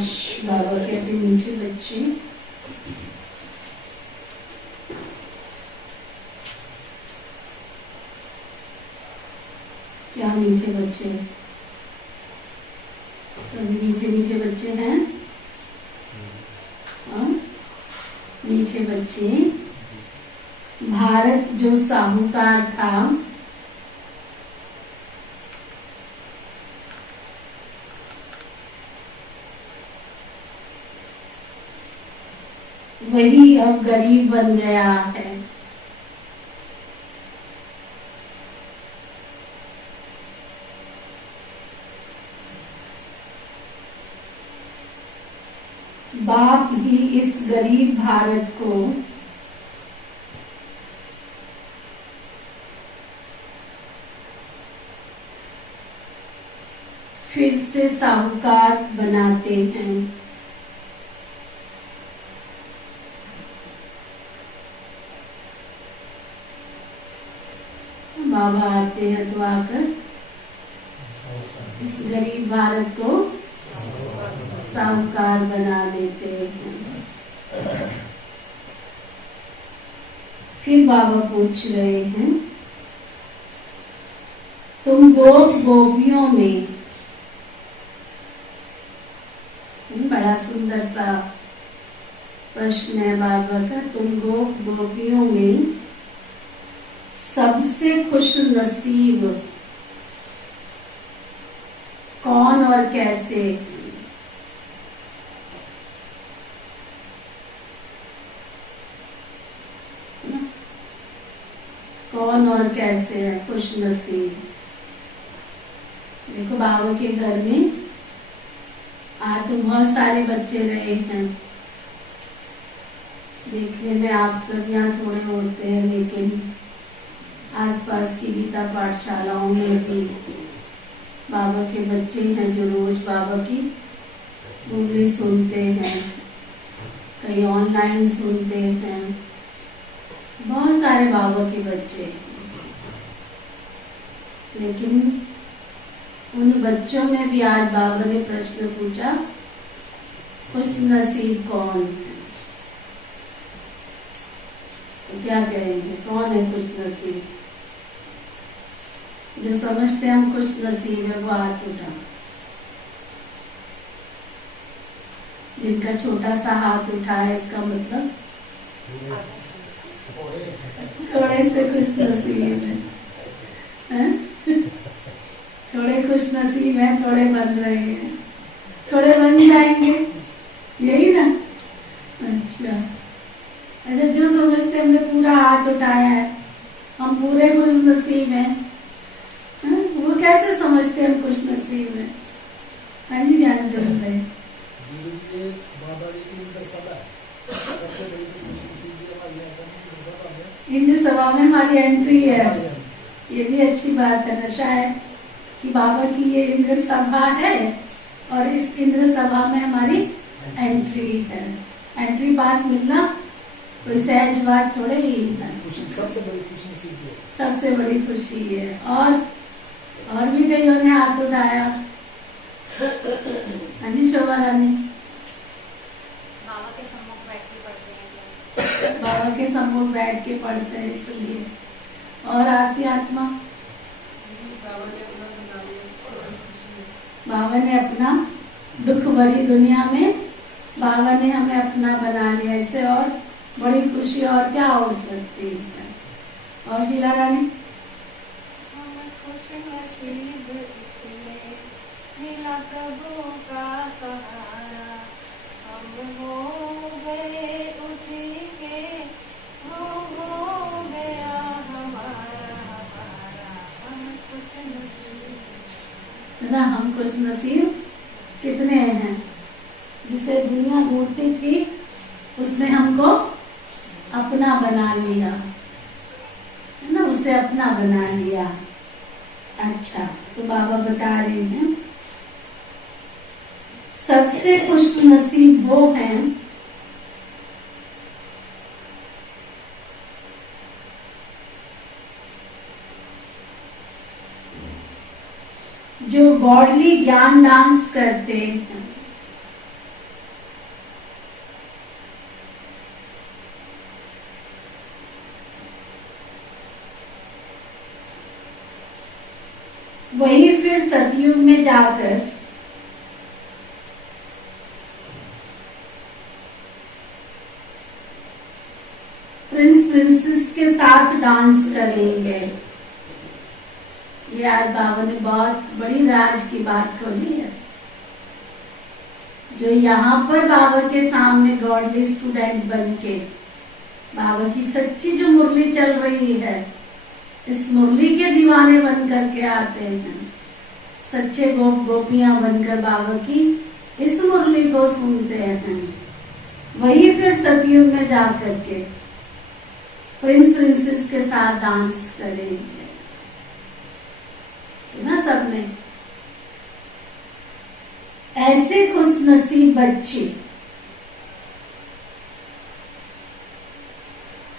बाबा कहते मीठे बच्चे, क्या मीठे बच्चे, सभी मीठे मीठे बच्चे हैं। मीठे बच्चे, भारत जो साहूकार था वही अब गरीब बन गया है। बाप ही इस गरीब भारत को फिर से साहूकार बनाते हैं। बाबा आते हैं तो आकर इस गरीब भारत को साहूकार बना देते हैं। फिर बाबा पूछ रहे हैं, तुम गोप गोपियों में, बड़ा सुंदर सा प्रश्न है बाबा का, तुम गोप गोपियों में सबसे खुश नसीब कौन और कैसे? कौन और कैसे है खुश नसीब? देखो बाबा के घर में आज तो बहुत सारे बच्चे रहे हैं। देखने में आप सब यहाँ थोड़े होते हैं, लेकिन आसपास की गीता पाठशालाओं में भी बाबा के बच्चे हैं जो रोज बाबा की मुरली सुनते हैं, कई ऑनलाइन सुनते हैं, बहुत सारे बाबा के बच्चे। लेकिन उन बच्चों में भी आज बाबा ने प्रश्न पूछा, खुश नसीब कौन है? तो क्या कहेंगे, कौन है खुश नसीब? जो समझते हैं हम खुश नसीब है वो हाथ उठा। जिनका छोटा सा हाथ उठा है इसका मतलब थोड़े से खुश नसीब है। थोड़े खुश नसीब है, थोड़े बन रहे हैं, थोड़े बन जाएंगे, यही ना। अच्छा, जो समझते हमने पूरा हाथ उठाया है, हम पूरे खुश नसीब हैं, वो कैसे समझते हम खुश नसीब हैं? हाँ जी, ध्यान चल रहे हैं। इंद्र सभा में हमारी एंट्री है, ये भी अच्छी बात है। नशा है कि बाबा की ये इंद्र सभा है और इस इंद्र सभा में हमारी एंट्री है। एंट्री पास मिलना कोई सहज बात थोड़े ही है, सबसे बड़ी खुशी है, सबसे बड़ी खुशी है। और भी कईयों ने हाथ उठाया। हाँ जी, शोभा रानी। बाबा के सम्मुख बैठ के पढ़ते हैं। बाबा के सम्मुख बैठ के पढ़ते हैं इसलिए। और आरती आत्मा, बाबा ने अपना दुख भरी दुनिया में बाबा ने हमें अपना बना लिया। इससे और बड़ी खुशी और क्या हो सकती है इसमें? और शीला रानी, मिला प्रभु का सहारा, हम हो गए उसी के, वो हो गया हमारा, हम खुश नसीब। ना हम खुश नसीब कितने हैं? जिसे दुनिया ढूंढती थी उसने हमको अपना बना लिया, है ना, उसे अपना बना लिया। अच्छा, तो बाबा बता रहे हैं सबसे खुश नसीब वो हैं जो गॉडली ज्ञान डांस करते हैं। वही फिर सतयुग में जाकर प्रिंस प्रिंसेस के साथ डांस करेंगे। ये आज बाबा ने बहुत बड़ी राज की बात खोली है। जो यहाँ पर बाबा के सामने गॉडली स्टूडेंट बन के बाबा की सच्ची जो मुरली चल रही है, इस मुरली के दीवाने बन करके आते हैं। सच्चे गोप गोपियां बनकर बाबा की इस मुरली को सुनते हैं। वही फिर सतयुग में जाकर के प्रिंस प्रिंसेस के साथ डांस करेंगे। सुना सबने? ऐसे खुशनसीब बच्चे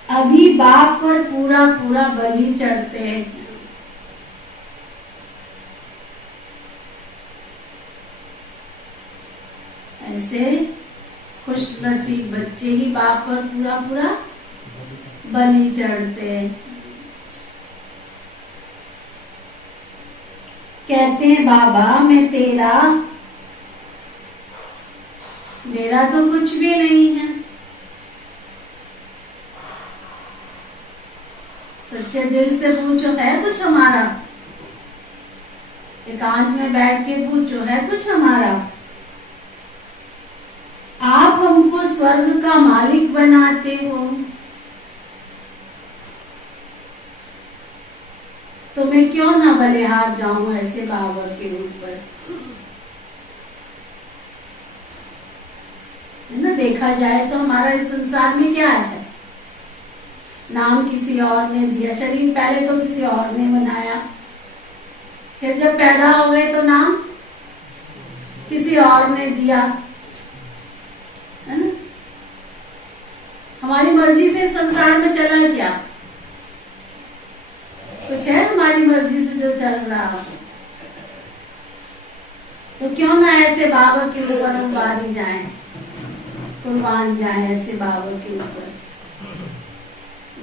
अभी बाप पर पूरा पूरा बलि चढ़ते हैं। ऐसे खुशनसीब बच्चे ही बाप पर पूरा पूरा बलि चढ़ते हैं। कहते हैं बाबा मैं तेरा, मेरा तो कुछ भी नहीं है। सच्चे दिल से पूछो, है कुछ हमारा? एकांत में बैठ के पूछो, है कुछ हमारा? आप हमको स्वर्ग का मालिक बनाते हो, तो मैं क्यों ना बलिहार जाऊं ऐसे बाबा के ऊपर। है ना? देखा जाए तो हमारा इस संसार में क्या है? नाम किसी और ने दिया, शरीर पहले तो किसी और ने बनाया, फिर जब पैदा हो गए तो नाम किसी और ने दिया। है ना? हमारी मर्जी से संसार में चला क्या? कुछ है हमारी मर्जी से जो चल रहा हो? तो क्यों ना ऐसे बाबा के ऊपर हम बारी जाएं, कुर्बान जाएं ऐसे बाबा के ऊपर,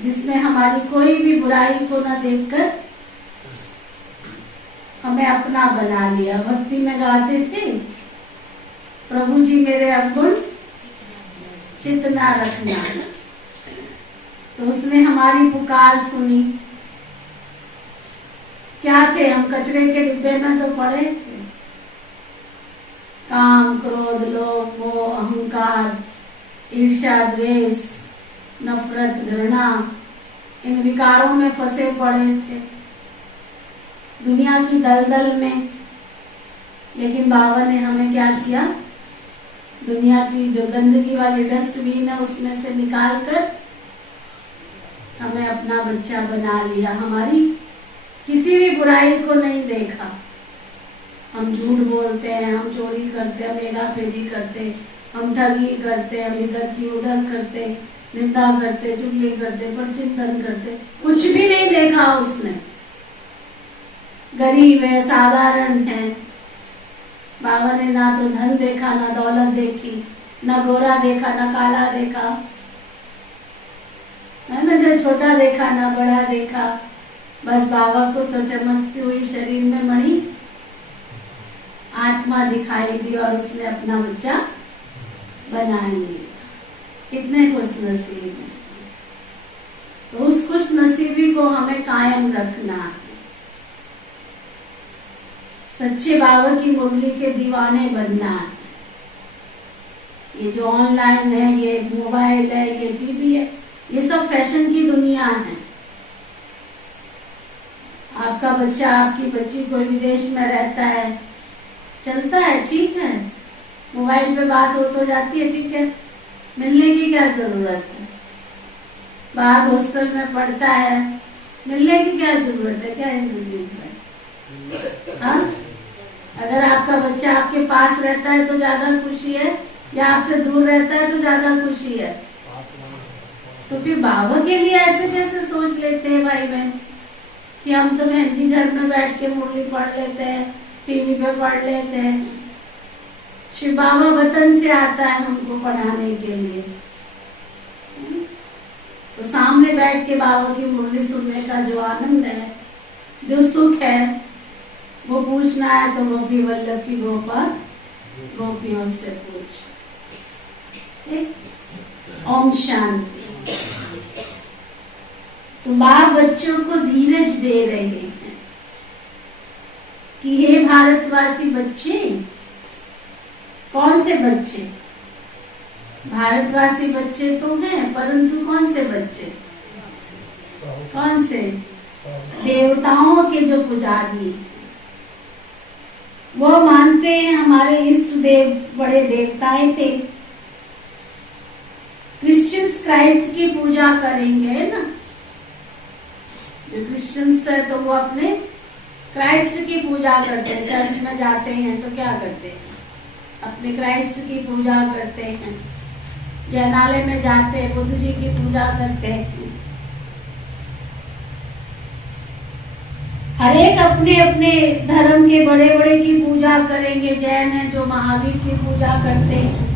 जिसने हमारी कोई भी बुराई को ना देखकर हमें अपना बना लिया। भक्ति में गाते थे, प्रभु जी मेरे अवगुण चित ना रखना। तो उसने हमारी पुकार सुनी। क्या थे हम? कचरे के डिब्बे में तो पड़े थे। काम, क्रोध, लोभ, मोह, अहंकार, ईर्ष्या, द्वेष, नफरत, घृणा, इन विकारों में फंसे पड़े थे दुनिया की दलदल में। लेकिन बाबा ने हमें क्या किया? दुनिया की जो गंदगी वाली डस्टबिन है उसमें से निकाल कर हमें अपना बच्चा बना लिया। हमारी किसी भी बुराई को नहीं देखा। हम झूठ बोलते हैं, हम चोरी करते हैं, हम हेरा फेरी करते, हम ठगी करते, हम इधर की उधर करते, निंदा करते, चुगली करते, परचिंतन करते, कुछ भी नहीं देखा उसने। गरीब है, साधारण है। बाबा ने ना तो धन देखा, ना दौलत देखी, ना गोरा देखा, ना काला देखा, है ना? जो छोटा देखा ना बड़ा देखा। बस बाबा को तो चमकती हुई शरीर में मणि आत्मा दिखाई दी और उसने अपना बच्चा बना लिया। कितने खुशनसीब हैं। तो उस खुशनसीबी को हमें कायम रखना है। सच्चे बाबा की मुरली के दीवाने बनना है। ये जो ऑनलाइन है, ये मोबाइल है, ये टीवी है, ये सब फैशन की दुनिया है। आपका बच्चा, आपकी बच्ची कोई विदेश में रहता है, चलता है, ठीक है, मोबाइल पे बात हो तो जाती है, ठीक है, मिलने की क्या जरूरत है? बाहर हॉस्टल में पढ़ता है, मिलने की क्या जरूरत है? क्या जरूरत है? हाँ? अगर आपका बच्चा आपके पास रहता है तो ज्यादा खुशी है, या आपसे दूर रहता है तो ज्यादा खुशी है? तो फिर बाबा के लिए ऐसे कैसे सोच लेते हैं भाई बहन कि हम तो बहन जी घर में बैठ के मुरली पढ़ लेते हैं, टीवी पे पढ़ लेते हैं। शिव बाबा वतन से आता है हमको पढ़ाने के लिए। तो सामने बैठ के बाबा की मुरली सुनने का जो आनंद है, जो सुख है, वो पूछना है तो गोपी वल्लभ की गोपाल गोपियों से पूछ। ठीक? ओम शांति। तो बाप बच्चों को धीरज दे रहे हैं कि हे भारतवासी बच्चे। कौन से बच्चे? भारतवासी बच्चे तो हैं, परंतु कौन से बच्चे? कौन से? देवताओं के जो पुजारी, वो मानते हैं हमारे इष्ट देव बड़े देवताएं थे। क्रिश्चियंस क्राइस्ट की पूजा करेंगे, है ना? जो क्रिश्चियंस है तो वो अपने क्राइस्ट की पूजा करते हैं। चर्च में जाते हैं तो क्या करते हैं? अपने क्राइस्ट की पूजा करते हैं। जयनालय में जाते हैं, बुद्ध जी की पूजा करते हैं। हर एक अपने अपने धर्म के बड़े बड़े की पूजा करेंगे। जैन है जो महावीर की पूजा करते हैं।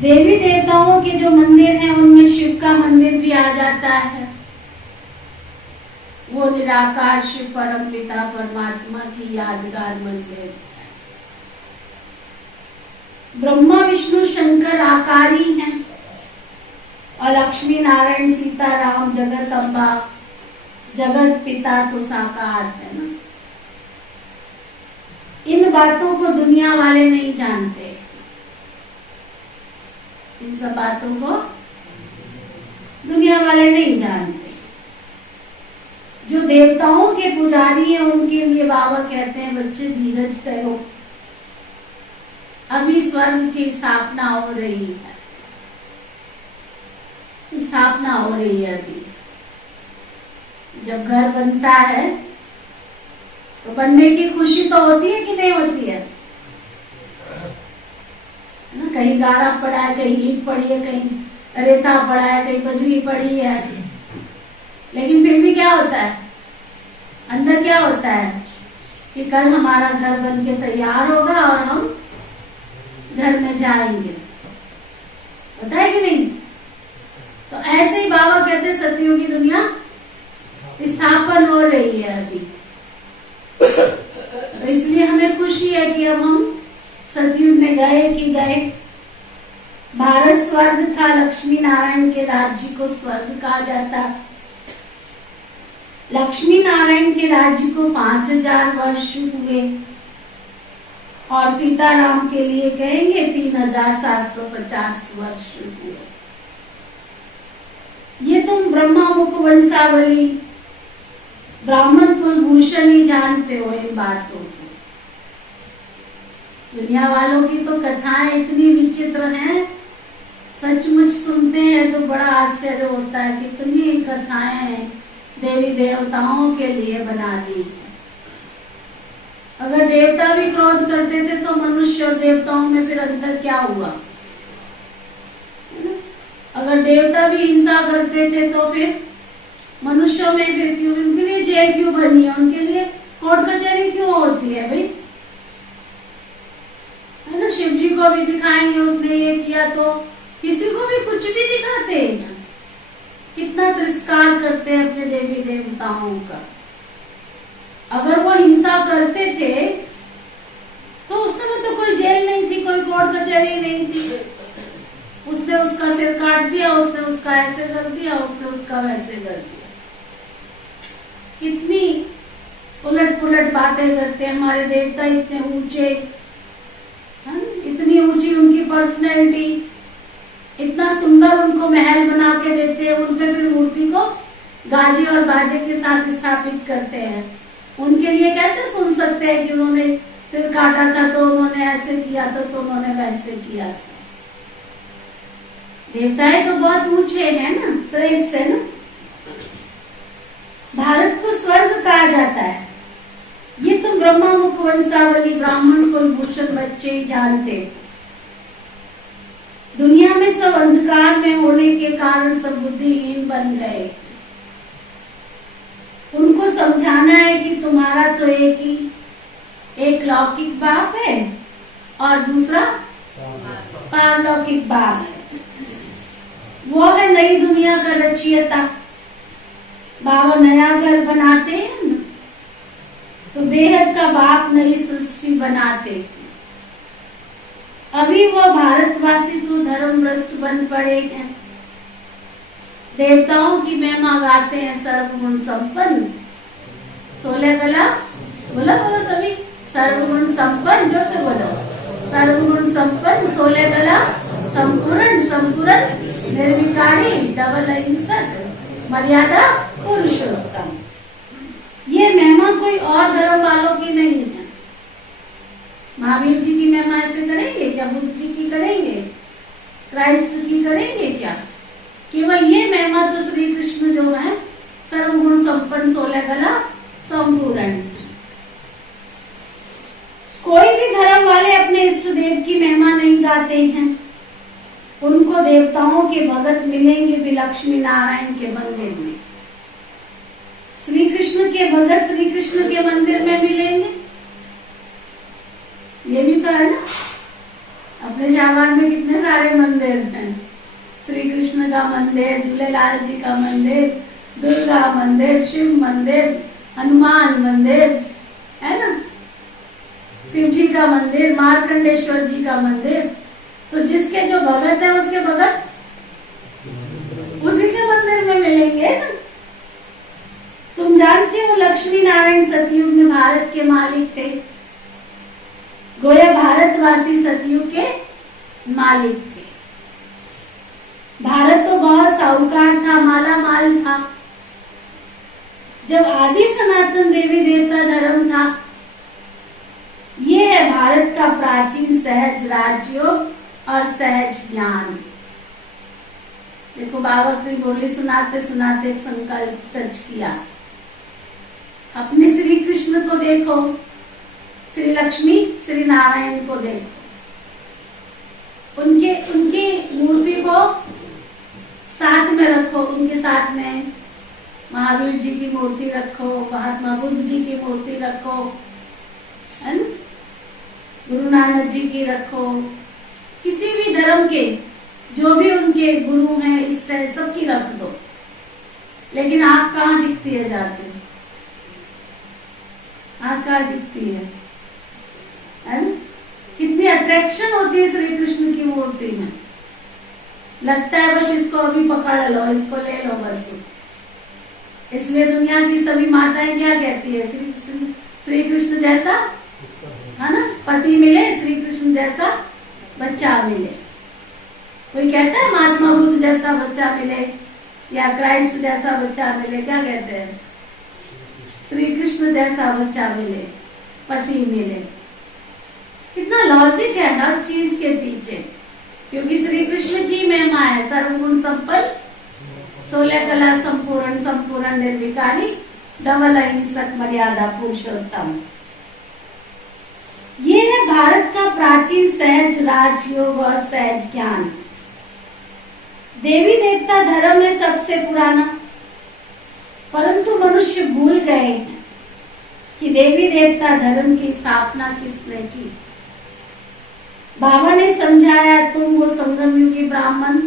देवी देवताओं के जो मंदिर हैं उनमें शिव का मंदिर भी आ जाता है। वो निराकार शिव परम पिता परमात्मा की यादगार मंदिर है। ब्रह्मा विष्णु शंकर आकारी हैं और लक्ष्मी नारायण सीता राम जगत अम्बा जगत पिता तो साकार है ना। इन बातों को दुनिया वाले नहीं जानते। इन सब बातों को दुनिया वाले नहीं जानते। जो देवताओं के पुजारी हैं उनके लिए बाबा कहते हैं बच्चे धीरज धरो, अभी स्वर्ग की स्थापना हो रही है। स्थापना हो रही है अभी। जब घर बनता है तो बनने की खुशी तो होती है कि नहीं होती है ना? कहीं गारा पड़ा है, कहीं ईंट पड़ी है, कहीं रेता पड़ा है, कहीं बजरी पड़ी है, लेकिन फिर भी क्या होता है? अंदर क्या होता है कि कल हमारा घर बन के तैयार होगा और हम घर में जाएंगे। होता है कि नहीं? तो ऐसे ही बाबा कहते हैं सतयुग की दुनिया स्थापन हो रही है अभी। तो इसलिए हमें खुशी है कि अब हम सतयुग में गए कि गए। भारत स्वर्ग था, लक्ष्मी नारायण के राज्य को स्वर्ग कहा जाता। लक्ष्मी नारायण के राज्य को 5000 वर्ष हुए और सीताराम के लिए कहेंगे 3750 वर्ष हुए। ये तुम ब्रह्मा मुख वंशावली ब्राह्मण कुलभूषण ही जानते हो इन बातों को। दुनिया वालों की तो कथाएं इतनी विचित्र हैं, सचमुच सुनते हैं तो बड़ा आश्चर्य होता है। कितनी कथाएं देवी देवताओं के लिए बना दी। अगर देवता भी क्रोध करते थे तो मनुष्य और देवताओं में फिर अंतर क्या हुआ? अगर देवता भी हिंसा करते थे तो फिर मनुष्यों में फिर क्यों? उनके लिए जेल क्यों बनी है? उनके लिए कोर्ट कचहरी क्यों होती है भाई? है ना? शिव जी को भी दिखाएंगे उसने ये किया, तो किसी को भी कुछ भी दिखाते हैं। कितना तिरस्कार करते हैं अपने देवी देवताओं का। अगर वो हिंसा करते थे तो उस समय तो कोई जेल नहीं थी, कोई कोर्ट कचहरी नहीं थी। उसने उसका सिर काट दिया, उसने उसका ऐसे कर दिया, उसने उसका वैसे कर दिया। कितनी उलट पुलट बातें करते हैं हमारे देवता। इतने ऊंचे, इतनी ऊंची उनकी पर्सनैलिटी, इतना सुंदर उनको महल बना के देते हैं। उनपे फिर मूर्ति को गाजे और बाजे के साथ स्थापित करते हैं। उनके लिए कैसे सुन सकते हैं कि उन्होंने सिर काटा था तो उन्होंने ऐसे किया था तो उन्होंने वैसे किया था। देवताएं तो बहुत ऊंचे हैं ना, श्रेष्ठ है ना। भारत को स्वर्ग कहा जाता है। ये तुम ब्रह्मा मुख वंशावली ब्राह्मण कुलभूषण बच्चे ही जानते। दुनिया में सब अंधकार में होने के कारण सब बुद्धिहीन बन गए। उनको समझाना है कि तुम्हारा तो एक लौकिक बाप है और दूसरा पारलौकिक बाप है। वो है नई दुनिया का रचयिता। 1 बाबा नया घर बनाते हैं ना, तो बेहद का बाप नई सृष्टि बनाते हैं। अभी वो भारतवासी तो धर्म भ्रष्ट बन पड़े हैं, देवताओं की महिमा गाते हैं, सर्वगुण संपन्न 16 गला, बोलो बोलो सभी, सर्वगुण संपन्न, जोर से बोलो, सर्वगुण संपन्न 16 गला, संपूर्ण संपूर्ण निर्विकारी, डबल अहिंसक, मर्यादा पुरुषोत्तम। ये महिमा कोई और धर्म वालों की नहीं है। महावीर जी की महिमा ऐसे करेंगे क्या? बुद्ध जी की करेंगे? क्राइस्ट की करेंगे क्या? केवल ये महिमा तो श्री कृष्ण जो है सर्वगुण संपन्न 16 गला संपूर्ण। कोई भी धर्म वाले अपने इष्ट देव की महिमा नहीं गाते हैं। उनको देवताओं के भगत मिलेंगे भी लक्ष्मी नारायण के मंदिर में, श्री कृष्ण के भगत श्री कृष्ण के मंदिर में मिलेंगे। ये भी तो है ना, अपने शाहबाद में कितने सारे मंदिर हैं, श्री कृष्ण का मंदिर, झूलेलाल जी का मंदिर, दुर्गा मंदिर, शिव मंदिर, हनुमान मंदिर, है ना, शिव जी का मंदिर, मार्कंडेश्वर जी का मंदिर। तो जिसके जो भगत है उसके भगत उसी के मंदिर में मिलेंगे ना। तुम जानते हो लक्ष्मी नारायण सतयुग में भारत के मालिक थे, गोया भारतवासी सतयुग के मालिक थे। भारत तो बहुत साहूकार था, माला माल था। जब आदि सनातन देवी देवता धर्म था, ये है भारत का प्राचीन सहज राजयोग और सहज ज्ञान। देखो बाबा की बोली सुनाते सुनाते एक संकल्प टच किया। अपने श्री कृष्ण को देखो, श्री लक्ष्मी श्री नारायण को देखो, उनकी मूर्ति को साथ में रखो, उनके साथ में महावीर जी की मूर्ति रखो, महात्मा बुद्ध जी की मूर्ति रखो, है ना, गुरु नानक जी की रखो, किसी भी धर्म के जो भी उनके गुरु हैं इस टाइप सबकी रख दो। लेकिन आप कहाँ दिखती है जाके? आप कहाँ दिखती है ना? कितनी अट्रैक्शन होती है श्री कृष्ण की मूर्ति में। लगता है बस इसको अभी पकड़ लो, इसको ले लो बस। इसलिए दुनिया की सभी माताएं क्या कहती है? श्री कृष्ण जैसा, है ना, पति मिले, श्री कृष्ण जैसा बच्चा मिले। कोई कहता है महात्मा बुद्ध जैसा बच्चा मिले या क्राइस्ट जैसा बच्चा मिले, क्या कहते हैं? श्री कृष्ण जैसा बच्चा मिले, पति मिले। कितना लॉजिक है हर चीज के पीछे, क्योंकि श्री कृष्ण की महिमा है सर्वगुण संपन्न 16 कला संपूर्ण संपूर्ण निर्विकारी, डबल अहिंसक, मर्यादा पुरुषोत्तम। ये है भारत का प्राचीन सहज राजयोग और सहज ज्ञान। देवी देवता धर्म है सबसे पुराना, परंतु मनुष्य भूल गए हैं कि देवी देवता धर्म की स्थापना किसने की। बाबा ने समझाया, तुम वो संगम युगी ब्राह्मण,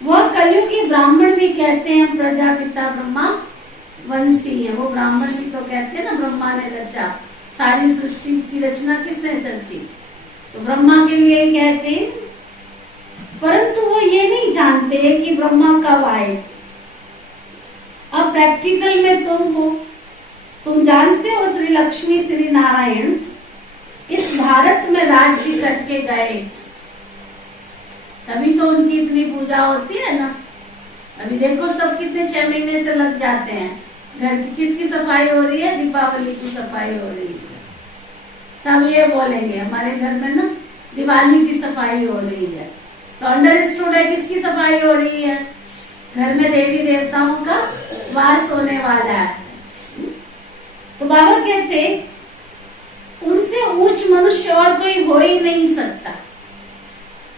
वह कलयुगी ब्राह्मण भी कहते हैं प्रजापिता ब्रह्मा वंशी है। वो ब्राह्मण भी तो कहते हैं ना, ब्रह्मा ने रचा, सारी सृष्टि की रचना किसने रची? तो ब्रह्मा के लिए कहते हैं। परंतु वो ये नहीं जानते कि ब्रह्मा कब आए थे। अब प्रैक्टिकल में तुम हो, तुम जानते हो श्री लक्ष्मी श्री नारायण इस भारत में राज्य करके गए, तभी तो उनकी इतनी पूजा होती है ना। अभी देखो सब कितने 6 महीने से लग जाते हैं। घर की किसकी सफाई हो रही है? दीपावली की सफाई हो रही है। सब ये बोलेंगे हमारे घर में ना दिवाली की सफाई हो रही है। तो अंडरस्टूड है किसकी सफाई हो रही है? घर में देवी देवताओं का वास होने वाला है। तो बाबा कहते उनसे ऊंच मनुष्य और कोई हो ही नहीं सकता।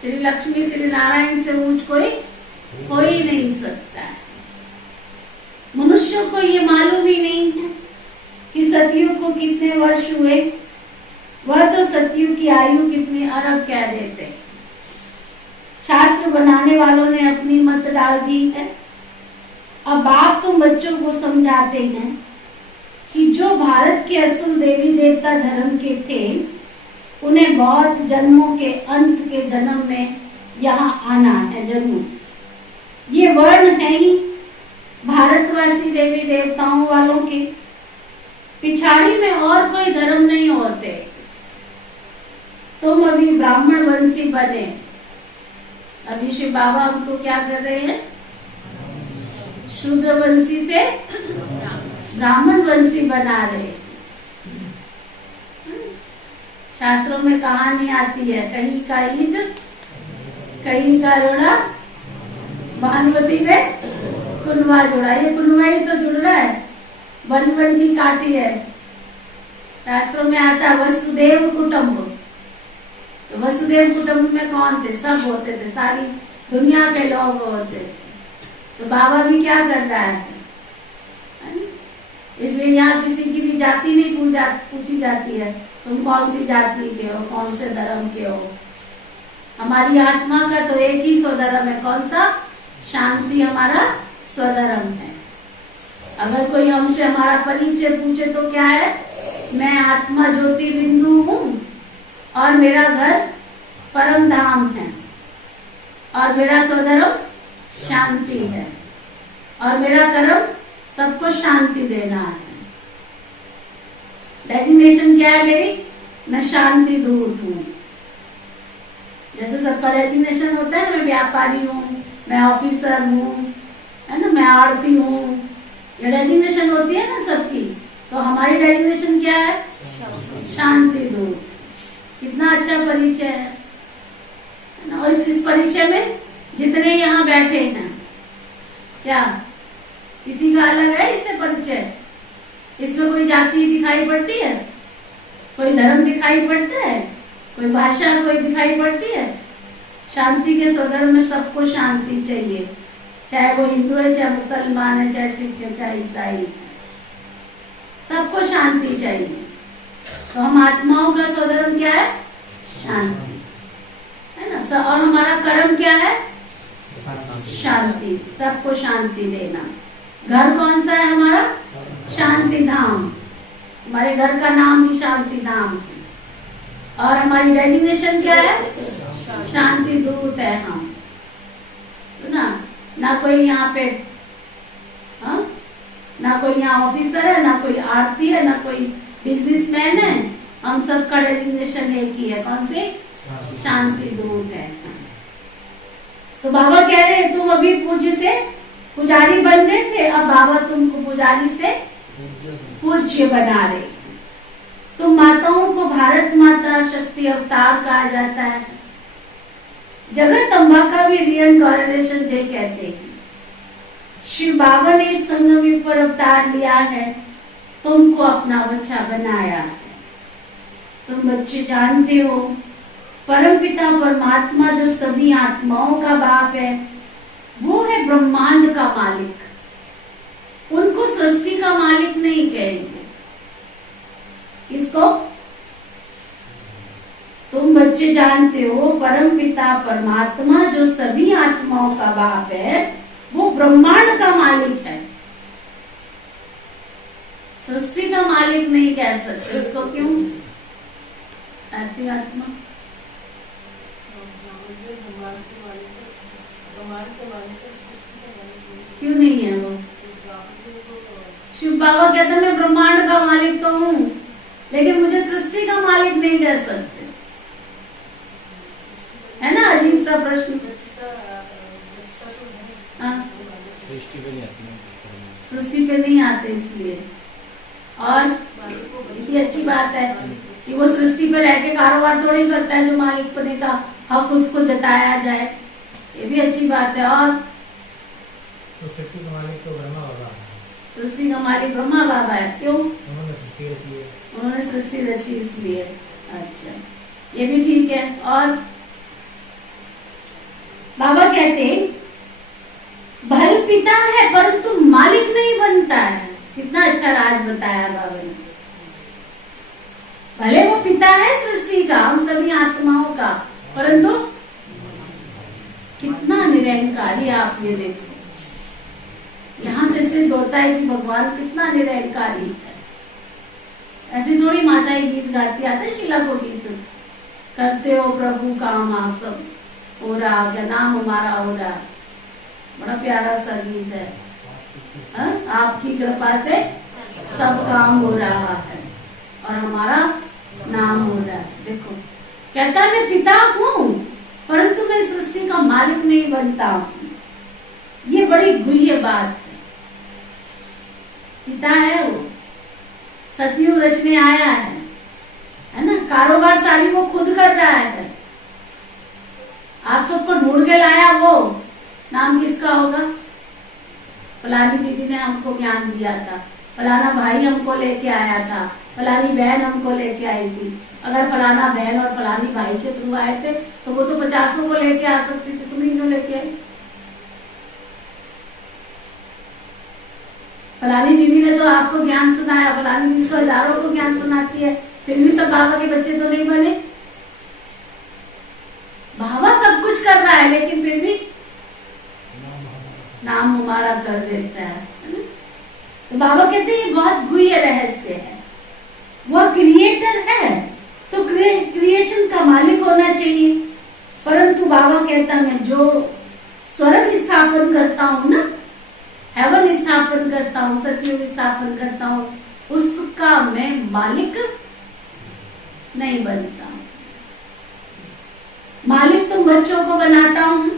श्री लक्ष्मी श्री नारायण से ऊंच कोई हो ही नहीं सकता है। मनुष्यों को ये मालूम ही नहीं है कि सतयुग को कितने वर्ष हुए। वह तो सतयुग की आयु कितनी अरब कह देते। शास्त्र बनाने वालों ने अपनी मत डाल दी है। अब आप तुम बच्चों को समझाते हैं कि जो भारत के असुर देवी देवता धर्म के थे, उन्हें बहुत जन्मों के अंत के जन्म में यहाँ आना है जरूर। ये वर्ण है ही भारतवासी देवी देवताओं वालों के, पिछाड़ी में और कोई धर्म नहीं होते। तुम अभी ब्राह्मण वंशी बने, अभी शिव बाबा हमको क्या कर रहे हैं, शूद्र वंशी से ब्राह्मण वंशी बना रहे। शास्त्रों में कहानी आती है, कहीं का ईंट कहीं का रोड़ा, भानुमति ने कुनवा जोड़ा। ये कुनवा ही तो जुड़ रहा है, वन वन की काटी है। शास्त्रों में आता है वसुदेव कुटुंब। तो वसुदेव कुटुंब में कौन थे, सब होते थे, सारी दुनिया के लोग होते थे। तो बाबा भी क्या कर रहा है, इसलिए यहाँ किसी की भी जाति नहीं पूछी जाती है, तुम कौन सी जाति के हो, कौन से धर्म के हो। हमारी आत्मा का तो एक ही स्वधर्म है, कौन सा, शांति हमारा स्वधर्म है। अगर कोई हमसे हमारा परिचय पूछे तो क्या है, मैं आत्मा ज्योति बिंदु हूँ और मेरा घर परम धाम है और मेरा स्वधर्म शांति है और मेरा कर्म सबको शांति देना है। डेजिग्नेशन क्या है मेरी, मैं शांति दूत हूँ। जैसे सबका डेजिग्नेशन होता है ना, मैं व्यापारी हूँ, मैं ऑफिसर हूँ, है ना, मैं आड़ती हूँ, ये डेजिग्नेशन होती है ना सबकी। तो हमारी डेजिग्नेशन क्या है, शांति दूत। कितना अच्छा परिचय है ना। और इस परिचय में जितने यहाँ बैठे हैं, क्या किसी का अलग है इससे परिचय, इसमें कोई जाति दिखाई पड़ती है, कोई धर्म दिखाई पड़ता है, कोई भाषा कोई दिखाई पड़ती है। शांति के स्वधर्म में सबको शांति चाहिए, चाहे वो हिंदू है, चाहे मुसलमान है, चाहे सिख है, चाहे ईसाई है, सबको शांति चाहिए। तो हम आत्माओं का स्वधर्म क्या है, शांति, है ना। और हमारा कर्म क्या है, शांति, सबको शांति देना। घर कौन सा है हमारा, शांति धाम। हमारे घर का नाम भी शांति धाम है और हमारी डेजिग्नेशन क्या है, शांति दूत है हम, ना कोई यहाँ पे, हाँ, ना कोई यहाँ ऑफिसर है, ना कोई आरती है, ना कोई बिजनेसमैन है। हम सबका डेजिग्नेशन एक ही है, कौन सी, शांति दूत है। तो बाबा कह रहे तुम अभी पूज्य से पुजारी बन गए थे, अब बाबा तुमको पुजारी से पूज्य बना रहे। तो माताओं को भारत माता शक्ति अवतार कहा जाता है। जगत अम्बा का भी रीइंकार्नेशन डे कहते हैं। शिव बाबा ने इस संगम पर अवतार लिया है, तुमको अपना बच्चा बनाया है। तुम बच्चे जानते हो परमपिता परमात्मा जो सभी आत्माओं का बाप है, वो है ब्रह्मांड का मालिक। उनको सृष्टि का मालिक नहीं कहेंगे। किसको? तुम बच्चे जानते हो परमपिता परमात्मा जो सभी आत्माओं का बाप है, वो ब्रह्मांड का मालिक है। सृष्टि का मालिक नहीं कह सकते उसको। क्यों? आत्मा क्यों नहीं है वो? शिव बाबा कहते मैं ब्रह्मांड का मालिक तो हूँ, लेकिन मुझे सृष्टि का मालिक नहीं कह सकते। है ना अजीब सा प्रश्न। सृष्टि पे नहीं आते इसलिए। और ये भी अच्छी बात है कि वो सृष्टि पे रह के कारोबार थोड़ी करता है, जो मालिक बने का हक उसको जताया जाए, ये भी अच्छी बात है। और तो सृष्टि का मालिक तो ब्रह्मा बाबा है। सृष्टि का मालिक ब्रह्मा बाबा है। क्यों? उन्होंने सृष्टि रची है। उन्होंने सृष्टि रची इसलिए। अच्छा, ये भी ठीक है। और बाबा कहते भल पिता है परंतु मालिक नहीं बनता है। कितना अच्छा राज बताया बाबा ने। भले वो पिता है सृष्टि का, हम सभी आत्माओं का, परंतु कितना निरंकारी। आप ये देखो, यहाँ से सिद्ध होता है कि भगवान कितना निरंकारी है। ऐसी थोड़ी माताएं गीत गाती, आता है शीला को गीत, करते हो प्रभु काम आप सब, हो रहा क्या नाम हमारा हो रहा, बड़ा प्यारा सा गीत है। आपकी कृपा से सब काम हो रहा है और हमारा नाम हो रहा है। देखो कहता है मैं पिता हूँ परंतु मैं सृष्टि का मालिक नहीं बनता हूँ। ये बड़ी गुह्य बात है। पिता है वो, सतयुग रचने आया है ना, कारोबार सारी वो खुद कर रहा है। आप सबको ढूंढ के लाया वो, नाम किसका होगा? फलानी दीदी ने हमको ज्ञान दिया था, फलाना भाई हमको लेके आया था, फलानी बहन हमको लेके आई थी। अगर फलाना बहन और फलानी भाई के थ्रू आए थे तो वो तो 50 को लेके आ सकती थी, तुम ही क्यों लेके आई? फलानी दीदी ने तो आपको ज्ञान सुनाया, फलानी दीदी तो हजारों को ज्ञान सुनाती है, फिर भी सब बाबा के बच्चे तो नहीं बने। बाबा सब कुछ कर रहा है लेकिन फिर भी नाम हमारा कर देता है ना? तो बाबा कहते हैं ये बहुत गुह्य रहस्य है। वह क्रिएटर है तो क्रिएशन का मालिक होना चाहिए, परंतु बाबा कहता मैं जो स्वर्ग स्थापन करता हूँ ना, हेवन स्थापन करता हूँ, सतयुग स्थापन करता हूँ, उसका मैं मालिक नहीं बनता हूँ। मालिक तुम बच्चों को बनाता हूँ।